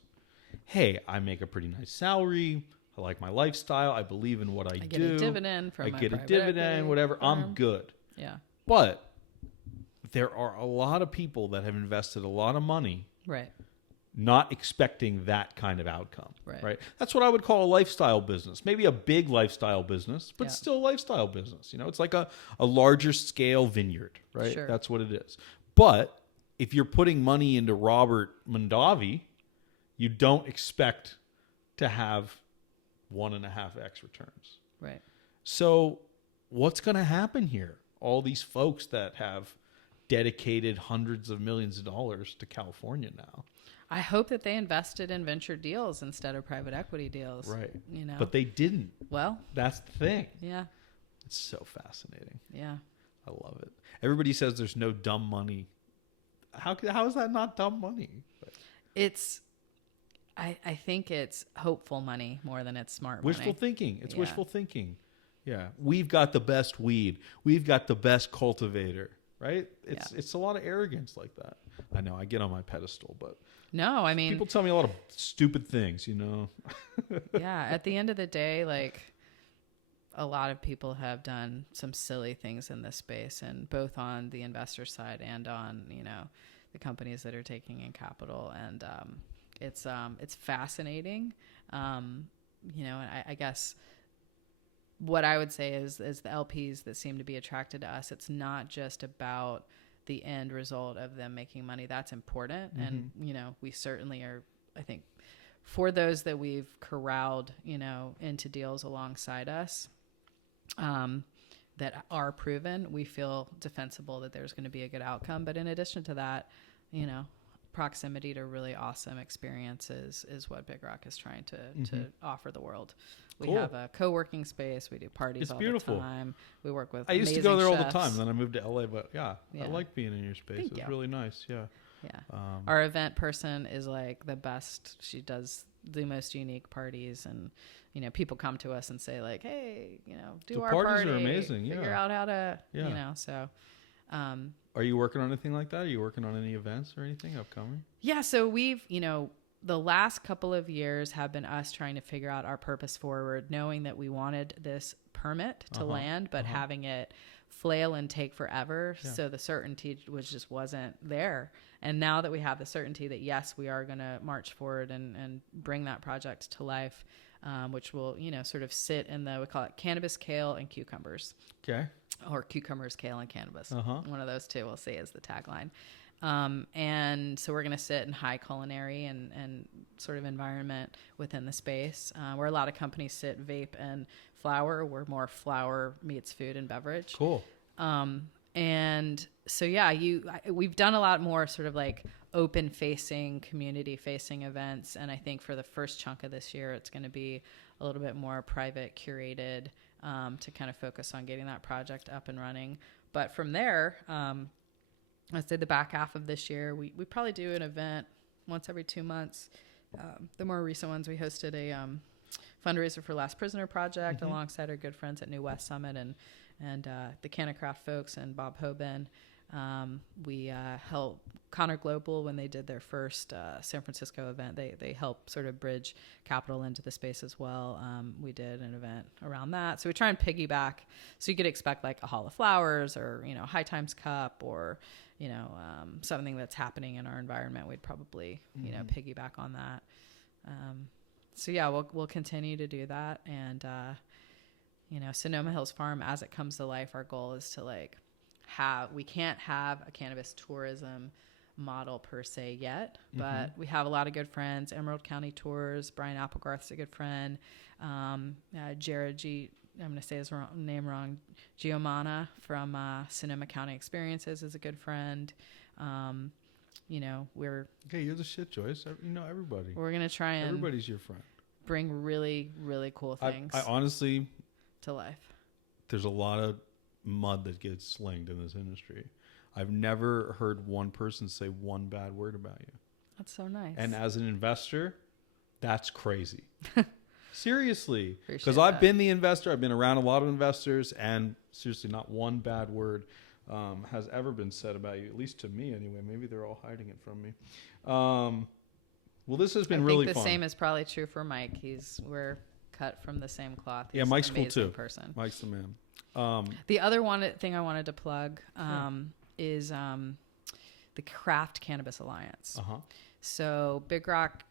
Hey, I make a pretty nice salary. I like my lifestyle. I believe in what I do. I get a dividend from my private equity whatever. firm. I'm good. Yeah. But there are a lot of people that have invested a lot of money Right. not expecting that kind of outcome. Right. That's what I would call a lifestyle business. Maybe a big lifestyle business, but Yeah. still a lifestyle business. It's like a larger scale vineyard, right? Sure. That's what it is. But if you're putting money into Robert Mondavi, you don't expect to have 1.5x returns. Right. So what's going to happen here? All these folks that have dedicated hundreds of millions of dollars to California now. I hope that they invested in venture deals instead of private equity deals. Right. But they didn't. Well, That's the thing. yeah. It's so fascinating. Yeah. I love it. Everybody says there's no dumb money. How is that not dumb money? I think it's hopeful money more than it's smart Wishful money. thinking. It's Yeah. wishful thinking. Yeah. We've got the best weed. We've got the best cultivator, right? It's a lot of arrogance like that. I know I get on my pedestal, but No, I mean, people tell me a lot of stupid things, yeah, at the end of the day, like, a lot of people have done some silly things in this space, and both on the investor side and on, the companies that are taking in capital. And it's fascinating. And I guess what I would say is the LPs that seem to be attracted to us, it's not just about the end result of them making money. That's important. And, we certainly are, I think, for those that we've corralled, into deals alongside us, that are proven, we feel defensible that there's going to be a good outcome. But in addition to that, proximity to really awesome experiences is what Big Rock is trying to offer the the world. We Cool. have a co-working space. We do parties It's all beautiful. the time. We work with I used to amazing go there all the chefs. time. Then I moved to LA, but I Yeah. like being in your space. Thank It's you. really nice. Yeah. Yeah. Our event person is like the best. She does the most unique parties, and people come to us and say like, hey, do The our parties party. are amazing, Figure yeah. out how to, Yeah. so. Are you working on anything like that? Are you working on any events or anything upcoming? Yeah, so we've, the last couple of years have been us trying to figure out our purpose forward, knowing that we wanted this permit to land, but having it flail and take forever. Yeah. So the certainty just wasn't there. And now that we have the certainty that, yes, we are going to march forward and bring that project to life, which will, sort of sit in we call it cannabis, kale, and cucumbers. Okay. Or cucumbers, kale, and cannabis. Uh-huh. One of those two, we'll see, is the tagline. And so we're going to sit in high culinary and sort of environment within the space, where a lot of companies sit vape and flower. We're more flower meets food and beverage. Cool. And so, yeah, we've done a lot more sort of like open facing, community facing events. And I think for the first chunk of this year, it's going to be a little bit more private, curated, to kind of focus on getting that project up and running. But from there, I'd say the back half of this year, we probably do an event once every 2 months. The more recent ones, we hosted a fundraiser for Last Prisoner Project alongside our good friends at New West Summit and the Cannacraft folks and Bob Hoban. We helped Connor Global when they did their first San Francisco event. They helped sort of bridge capital into the space as well. We did an event around that. So we try and piggyback. So you could expect like a Hall of Flowers or, High Times Cup or, something that's happening in our environment. We'd probably, piggyback on that. So yeah, we'll continue to do that. And, Sonoma Hills Farm, as it comes to life, our goal is to we can't have a cannabis tourism model per se yet, but we have a lot of good friends. Emerald County Tours, Brian Applegarth's a good friend. Jared I'm going to say his name wrong, Giomana from Sonoma County Experiences is a good friend. We're Okay, you're the shit, Joyce. You know everybody. We're going to try and Everybody's your friend. bring really, really cool things I honestly, to life. there's a lot of mud that gets slinged in this industry. I've never heard one person say one bad word about you. That's so nice. And as an investor, that's crazy. Seriously. Appreciate Because I've that. been the investor. I've been around a lot of investors, and seriously, not one bad word has ever been said about you, at least to me anyway. Maybe they're all hiding it from me. Well, this has been really I think the fun. same is probably true for Mike. We're cut from the same cloth. Yeah, He's Mike's an cool amazing too. person. Mike's the man. The other thing I wanted to plug is the Craft Cannabis Alliance. Uh-huh. So Big Rock,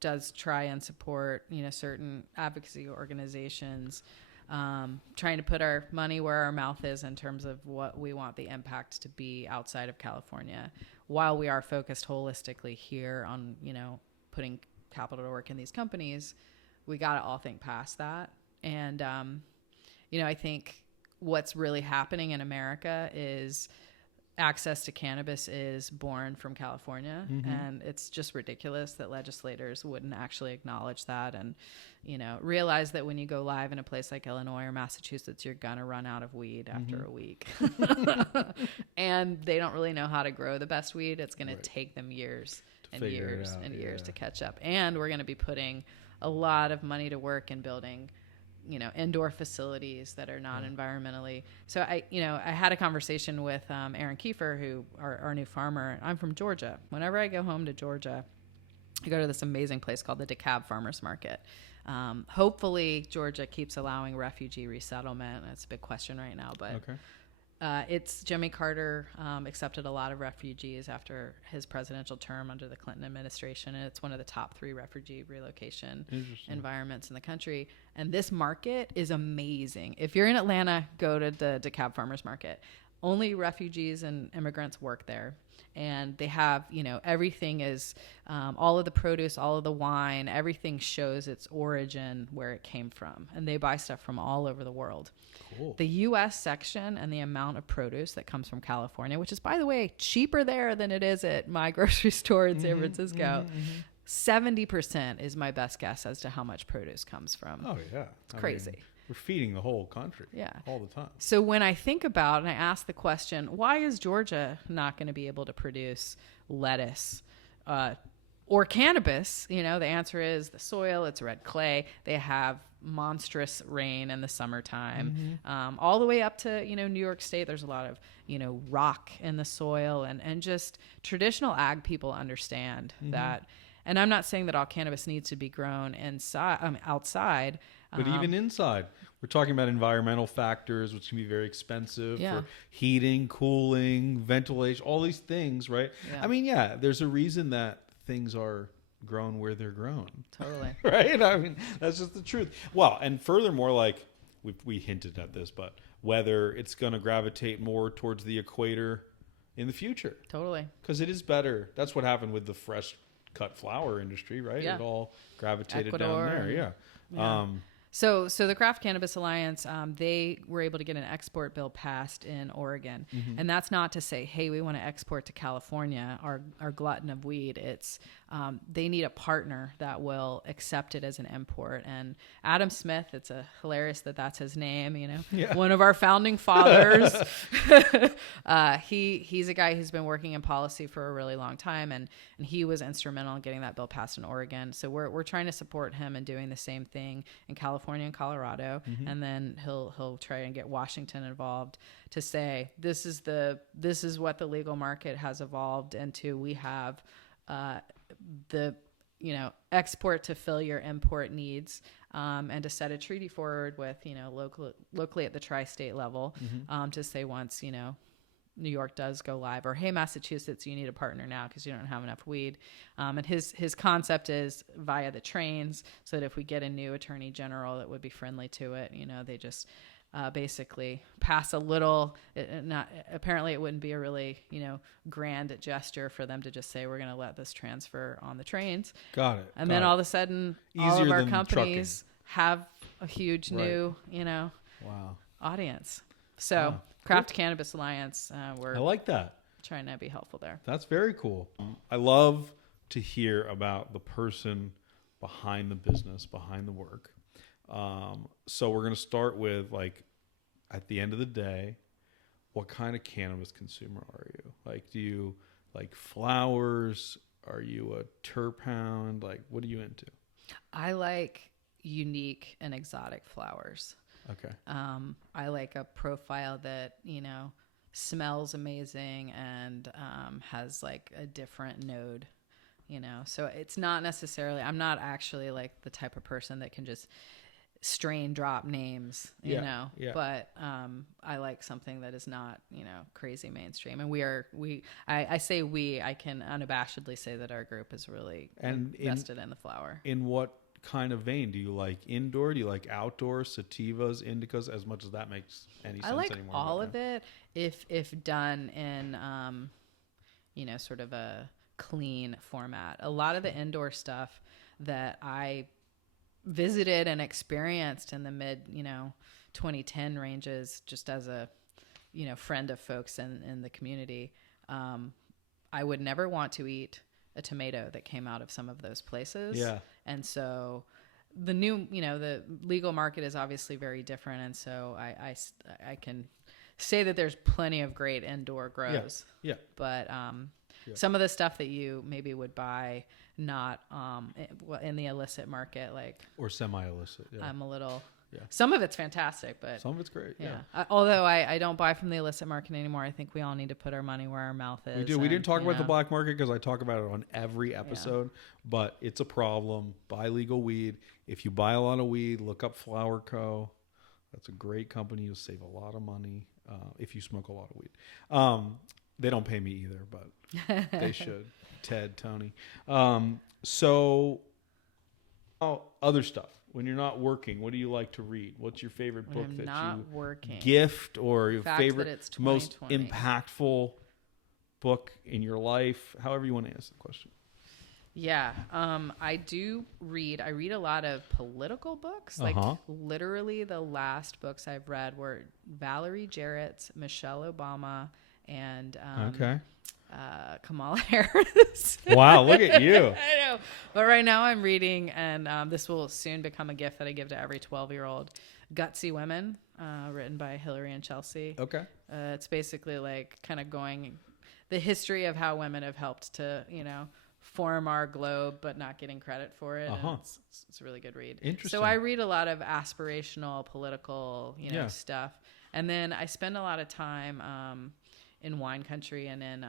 does try and support, certain advocacy organizations, trying to put our money where our mouth is in terms of what we want the impact to be outside of California, while we are focused holistically here on, putting capital to work in these companies. We got to all think past that. And, I think what's really happening in America is access to cannabis is born from California. And it's just ridiculous that legislators wouldn't actually acknowledge that and, realize that when you go live in a place like Illinois or Massachusetts, you're going to run out of weed after a week. And they don't really know how to grow the best weed. It's going to take them years. and figure it years out. and years Yeah. to catch up. And we're going to be putting a lot of money to work in building, indoor facilities that are not environmentally. So I had a conversation with Aaron Kiefer, who our new farmer. I'm from Georgia. Whenever I go home to Georgia, I go to this amazing place called the DeKalb Farmers Market. Hopefully Georgia keeps allowing refugee resettlement. That's a big question right now, but it's Jimmy Carter accepted a lot of refugees after his presidential term under the Clinton administration, and it's one of the top 3 refugee relocation environments in the country. And this market is amazing. If you're in Atlanta, go to the DeKalb Farmers Market. Only refugees and immigrants work there. And they have, everything is, all of the produce, all of the wine, everything shows its origin, where it came from. And they buy stuff from all over the world. Cool. The U.S. section and the amount of produce that comes from California, which is, by the way, cheaper there than it is at my grocery store in San Francisco. 70% is my best guess as to how much produce comes from. Oh, yeah. It's crazy. We're feeding the whole country all the time. So when I think about and I ask the question, why is Georgia not going to be able to produce lettuce or cannabis? The answer is the soil. It's red clay. They have monstrous rain in the summertime. All the way up to, New York State, there's a lot of, rock in the soil and just traditional ag people understand that. And I'm not saying that all cannabis needs to be grown outside. But even inside, we're talking about environmental factors, which can be very expensive for heating, cooling, ventilation, all these things, right? Yeah. I mean, there's a reason that things are grown where they're grown. Totally. Right? I mean, that's just the truth. Well, and furthermore, like we hinted at this, but whether it's going to gravitate more towards the equator in the future. Totally. Because it is better. That's what happened with the fresh cut flower industry, right? Yeah. It all gravitated Ecuador down there. Yeah. So the Craft Cannabis Alliance, they were able to get an export bill passed in Oregon. And that's not to say, hey, we want to export to California, our glutton of weed. It's they need a partner that will accept it as an import. And Adam Smith, it's hilarious that that's his name, one of our founding fathers. He's a guy who's been working in policy for a really long time, and he was instrumental in getting that bill passed in Oregon. So we're trying to support him in doing the same thing in California and Colorado, and then he'll try and get Washington involved to say this is what the legal market has evolved into. We have the export to fill your import needs, and to set a treaty forward with locally at the tri-state level, to say once New York does go live, or hey, Massachusetts, you need a partner now because you don't have enough weed. And his concept is via the trains, so that if we get a new attorney general that would be friendly to it, they just basically pass a little. Apparently, it wouldn't be a really grand gesture for them to just say we're going to let this transfer on the trains. Got it. And then all of a sudden, all of our companies have a huge new audience. So. Craft Cannabis Alliance, I like that. Trying to be helpful there. That's very cool. I love to hear about the person behind the business, behind the work. So we're going to start with, at the end of the day, what kind of cannabis consumer are you? Do you like flowers? Are you a terp hound? What are you into? I like unique and exotic flowers. Okay. I like a profile that, smells amazing and has a different node, So it's not necessarily, I'm not actually the type of person that can just strain drop names, but I like something that is not, crazy mainstream. And I say I can unabashedly say that our group is really invested in the flower. In what kind of vein? Do you like indoor? Do you like outdoor? Sativas, indicas, as much as that makes any sense anymore? I like all of it if done in sort of a clean format. A lot of the indoor stuff that I visited and experienced in the mid 2010 ranges, just as a friend of folks in the community, I would never want to eat a tomato that came out of some of those places. Yeah. And so the new, the legal market is obviously very different. And so I can say that there's plenty of great indoor grows. Yeah. But Some of the stuff that you maybe would buy not in the illicit market, like or semi-illicit. Yeah. I'm a little. Yeah. Some of it's fantastic, but Some of it's great. Yeah. Although I don't buy from the illicit market anymore. I think we all need to put our money where our mouth is. We do. We didn't talk about the black market because I talk about it on every episode, but it's a problem. Buy legal weed. If you buy a lot of weed, look up Flower Co. That's a great company. You'll save a lot of money if you smoke a lot of weed. They don't pay me either, but they should. Ted, Tony. Other stuff. When you're not working, what do you like to read? What's your favorite book that you gift, or your favorite, most impactful book in your life? However you want to answer the question. Yeah, I do read. I read a lot of political books. Like literally the last books I've read were Valerie Jarrett's Michelle Obama and Kamala Harris. Wow, look at you. I know. But right now I'm reading, and this will soon become a gift that I give to every 12-year-old, Gutsy Women, written by Hillary and Chelsea. Okay. It's basically like kind of going the history of how women have helped to, form our globe, but not getting credit for it. And it's a really good read. Interesting. So I read a lot of aspirational political, stuff. And then I spend a lot of time in wine country and in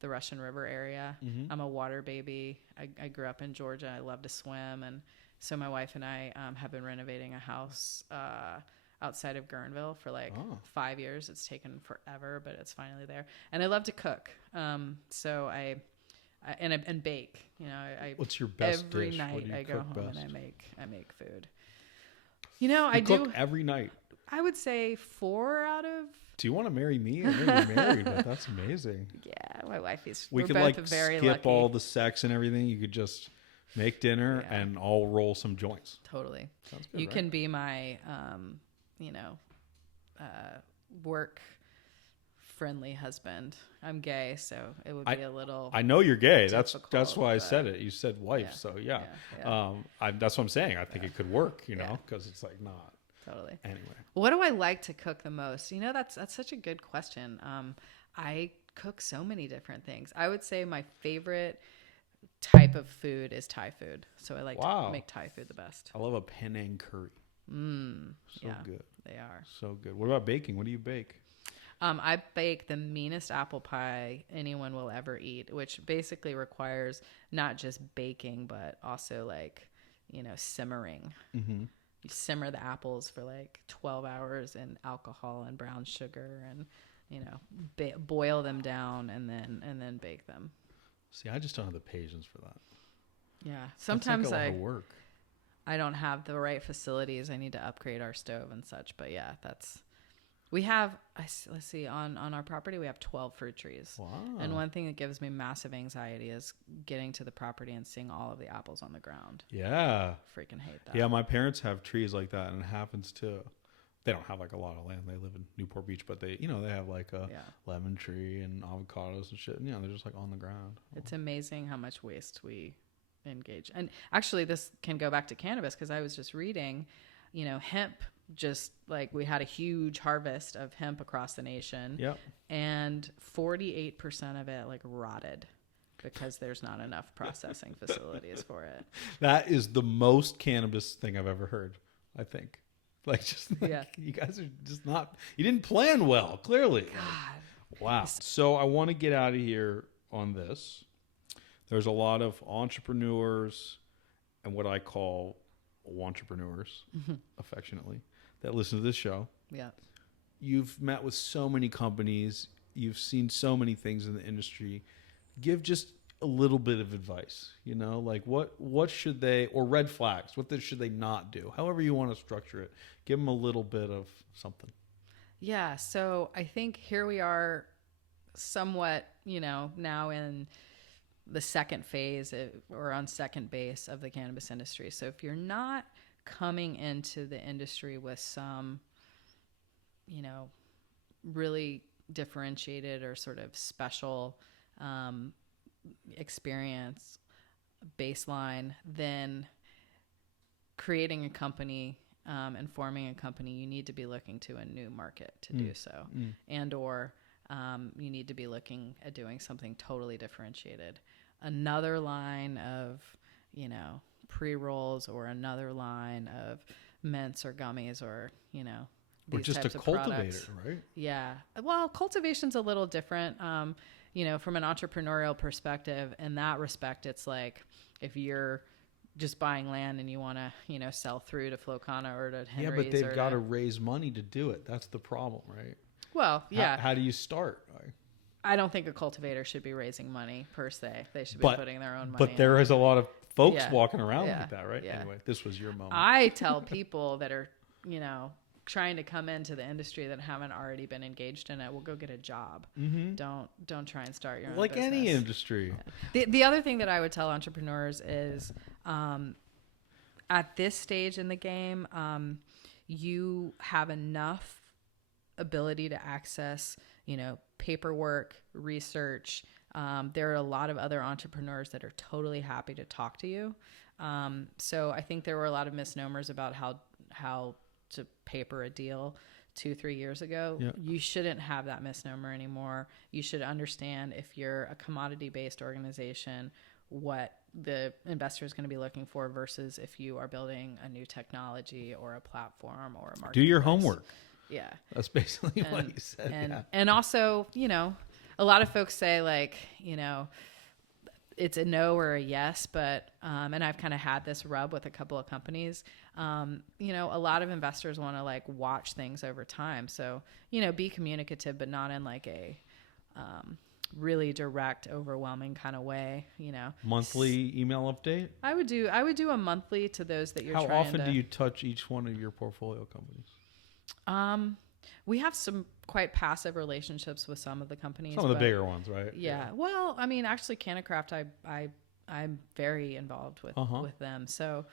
the Russian River area. I'm a water baby. I grew up in Georgia. I love to swim. And so my wife and I have been renovating a house outside of Guerneville for 5 years. It's taken forever, but it's finally there. And I love to cook. So I bake. What's your best every dish? night I go home best? and I make food. I cook every night. I would say 4 out of. Do you want to marry me? I know you're married, but that's amazing. Yeah, my wife is. We could very skip lucky. all the sex and everything. You could just make dinner and I'll roll some joints. Totally. Sounds good, you right? can be my, work friendly husband. I'm gay, so it would be a little. I know you're gay. That's why I but- said it. You said wife, so yeah. That's what I'm saying. I think it could work, because it's like not. Totally. Anyway, what do I like to cook the most? That's such a good question. I cook so many different things. I would say my favorite type of food is Thai food. So I like to make Thai food the best. I love a Penang curry. So good. They are. So good. What about baking? What do you bake? I bake the meanest apple pie anyone will ever eat, which basically requires not just baking, but also simmering. Mm-hmm. You simmer the apples for 12 hours in alcohol and brown sugar and, boil them down and then bake them. See, I just don't have the patience for that. Yeah. Sometimes that's like a lot of work. I don't have the right facilities. I need to upgrade our stove and such. But yeah, we have, let's see, on our property, we have 12 fruit trees. Wow. And one thing that gives me massive anxiety is getting to the property and seeing all of the apples on the ground. Yeah. Freaking hate that. Yeah, my parents have trees like that, and it happens to, they don't have a lot of land. They live in Newport Beach, but they have a lemon tree and avocados and shit. And, they're just on the ground. It's amazing how much waste we engage. And actually, this can go back to cannabis because I was just reading, hemp. Just we had a huge harvest of hemp across the nation. Yep. And 48% of it rotted because there's not enough processing facilities for it. That is the most cannabis thing I've ever heard, I think. You guys are just not, you didn't plan well, clearly. God. Wow. So I want to get out of here on this. There's a lot of entrepreneurs and what I call entrepreneurs, affectionately, that listen to this show. Yeah. You've met with so many companies. You've seen so many things in the industry. Give just a little bit of advice, what should they, or red flags, what should they not do? However you want to structure it. Give them a little bit of something. Yeah. So I think here we are somewhat, now in the second phase or on second base of the cannabis industry. So if you're not coming into the industry with some, really differentiated or sort of special experience baseline, then creating a company and forming a company, you need to be looking to a new market to do so, and or you need to be looking at doing something totally differentiated. Another line of, pre-rolls, or another line of mints or gummies, or, Or these just a types of cultivator, products. right? Yeah. Well, cultivation's a little different. From an entrepreneurial perspective, in that respect, it's like if you're just buying land and you want to, sell through to Flocana or to Henry's. Yeah, but they've got to raise money to do it. That's the problem, right? Well, yeah. How do you start? I don't think a cultivator should be raising money per se. They should be putting their own money. But there is a lot of folks Yeah. walking around Yeah. like that, right? Yeah. Anyway, this was your moment. I tell people that are, trying to come into the industry that haven't already been engaged in it, well, go get a job. Mm-hmm. Don't try and start your own like business. any industry. Yeah. The other thing that I would tell entrepreneurs is, at this stage in the game, you have enough ability to access, paperwork, research. There are a lot of other entrepreneurs that are totally happy to talk to you. So I think there were a lot of misnomers about how to paper a deal 2-3 years ago. Yeah. You shouldn't have that misnomer anymore. You should understand, if you're a commodity-based organization, what the investor is going to be looking for versus if you are building a new technology or a platform or a market. Do your homework. Yeah. That's basically what you said. And also, a lot of folks say, like, it's a no or a yes, but, and I've kind of had this rub with a couple of companies. A lot of investors want to like watch things over time. So, be communicative, but not in like a, really direct, overwhelming kind of way, Monthly email update? I would do a monthly to those that you're How trying often to. do you touch each one of your portfolio companies? We have some quite passive relationships with some of the companies. Some of the bigger ones, right? Yeah. Well, I mean, actually, Cannacraft, I'm very involved with them. So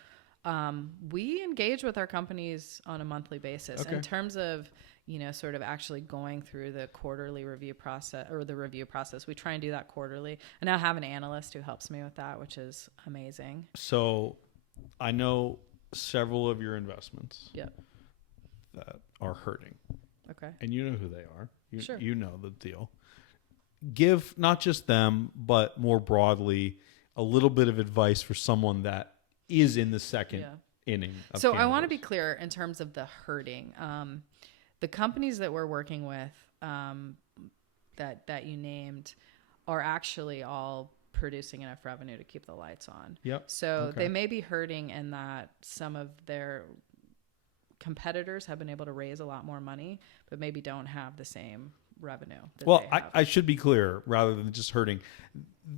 we engage with our companies on a monthly basis. Okay. In terms of, sort of actually going through the quarterly review process, or the review process, we try and do that quarterly. And I have an analyst who helps me with that, which is amazing. So I know several of your investments Yep. that are hurting. Okay. And you know who they are. Sure. You know the deal. Give not just them, but more broadly, a little bit of advice for someone that is in the second inning of So cannabis. I want to be clear in terms of the hurting. The companies that we're working with, that you named, are actually all producing enough revenue to keep the lights on. Yep. So they may be hurting in that some of their competitors have been able to raise a lot more money, but maybe don't have the same revenue. Well, I should be clear, rather than just hurting.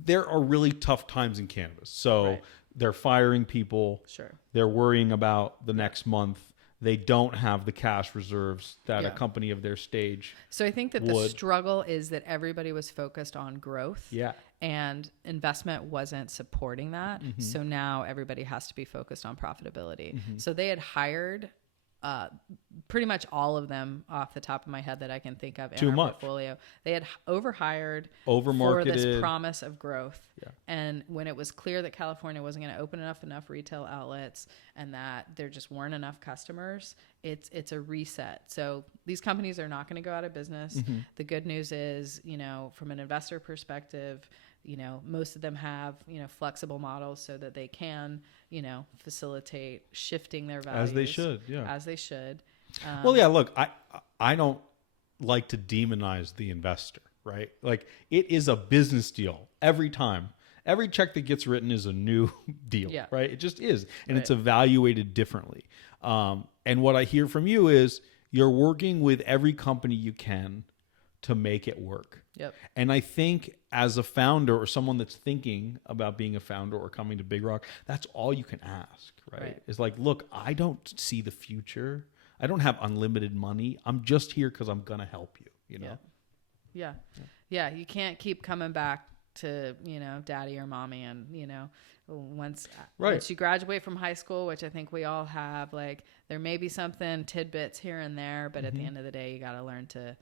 There are really tough times in cannabis. So they're firing people. Sure. They're worrying about the next month. They don't have the cash reserves that a company of their stage So I think that the struggle is that everybody was focused on growth. Yeah. And investment wasn't supporting that. Mm-hmm. So now everybody has to be focused on profitability. Mm-hmm. So they had hired pretty much all of them off the top of my head that I can think of in our portfolio. They had overhired, for this promise of growth. Yeah. And when it was clear that California wasn't going to open enough retail outlets and that there just weren't enough customers, it's a reset. So these companies are not going to go out of business. Mm-hmm. The good news is, from an investor perspective, most of them have, flexible models so that they can, facilitate shifting their values. As they should, yeah. As they should. Well, yeah, look, I don't like to demonize the investor, right? Like, it is a business deal every time. Every check that gets written is a new deal, right? It just is. And it's evaluated differently. And what I hear from you is you're working with every company you can to make it work. Yep. And I think as a founder or someone that's thinking about being a founder or coming to Big Rock, that's all you can ask, right? It's like, look, I don't see the future. I don't have unlimited money. I'm just here because I'm going to help you, know? Yeah. You can't keep coming back to, daddy or mommy. And, once you graduate from high school, which I think we all have, like, there may be something, tidbits here and there, but at the end of the day, you got to learn to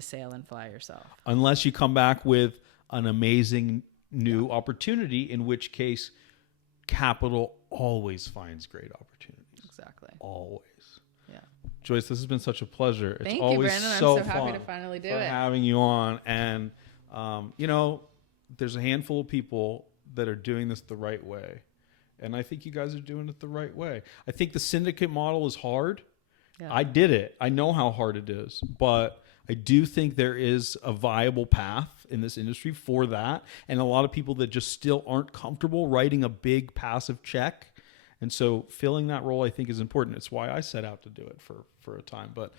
sail and fly yourself. Unless you come back with an amazing new opportunity, in which case capital always finds great opportunities. Exactly. Always. Yeah. Joyce, this has been such a pleasure. Thank It's you, always Brandon. I'm so so happy fun to finally do for it. having you on. And, you know, there's a handful of people that are doing this the right way. And I think you guys are doing it the right way. I think the syndicate model is hard. Yeah. I did it. I know how hard it is. But I do think there is a viable path in this industry for that. And a lot of people that just still aren't comfortable writing a big passive check. And so filling that role, I think, is important. It's why I set out to do it for a time. But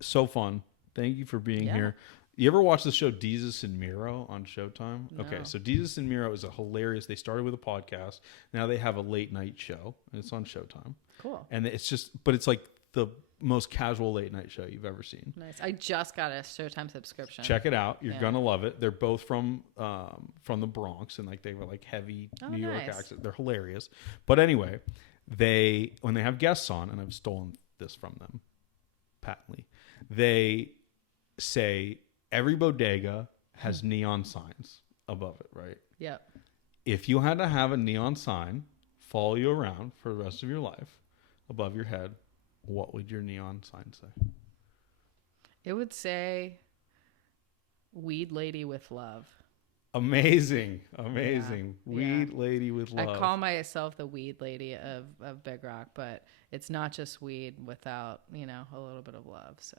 so fun. Thank you for being here. You ever watch the show Deezus and Miro on Showtime? No. Okay, so Deezus and Miro is a hilarious. They started with a podcast. Now they have a late night show, and it's on Showtime. Cool. And it's just, but it's like the most casual late night show you've ever seen. Nice. I just got a Showtime subscription. Check it out. You're gonna love it. They're both from the Bronx, and like they were like heavy New York accent. They're hilarious. But anyway, when they have guests on, and I've stolen this from them patently, they say every bodega has neon signs above it, right? Yep. If you had to have a neon sign follow you around for the rest of your life above your head, what would your neon sign say? It would say "Weed Lady with Love." Amazing. Weed lady with love. I call myself the weed lady of Big Rock, but it's not just weed without, a little bit of love. So,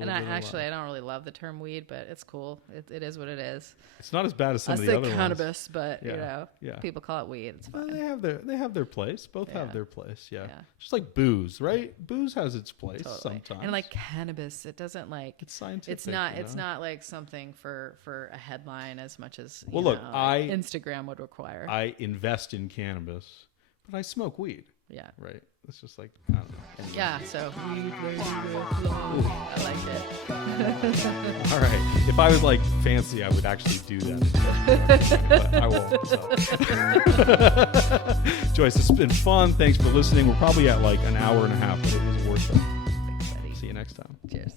and I don't really love the term weed, but it's cool. It is what it is. It's not as bad as some of the other cannabis, ones. but people call it weed. It's fine. They have their place. Both have their place. Yeah. Just like booze, right? Booze has its place sometimes. And like cannabis, it doesn't it's scientific. It's not like something for a headline as much as Instagram would require. I invest in cannabis, but I smoke weed. Yeah. Right. It's just like, I don't know. Anyway. Yeah. So I like it. All right. If I was like fancy, I would actually do that. But I won't. So. Joyce, it's been fun. Thanks for listening. We're probably at like an hour and a half, but it was worth it. Thanks, buddy. See you next time. Cheers.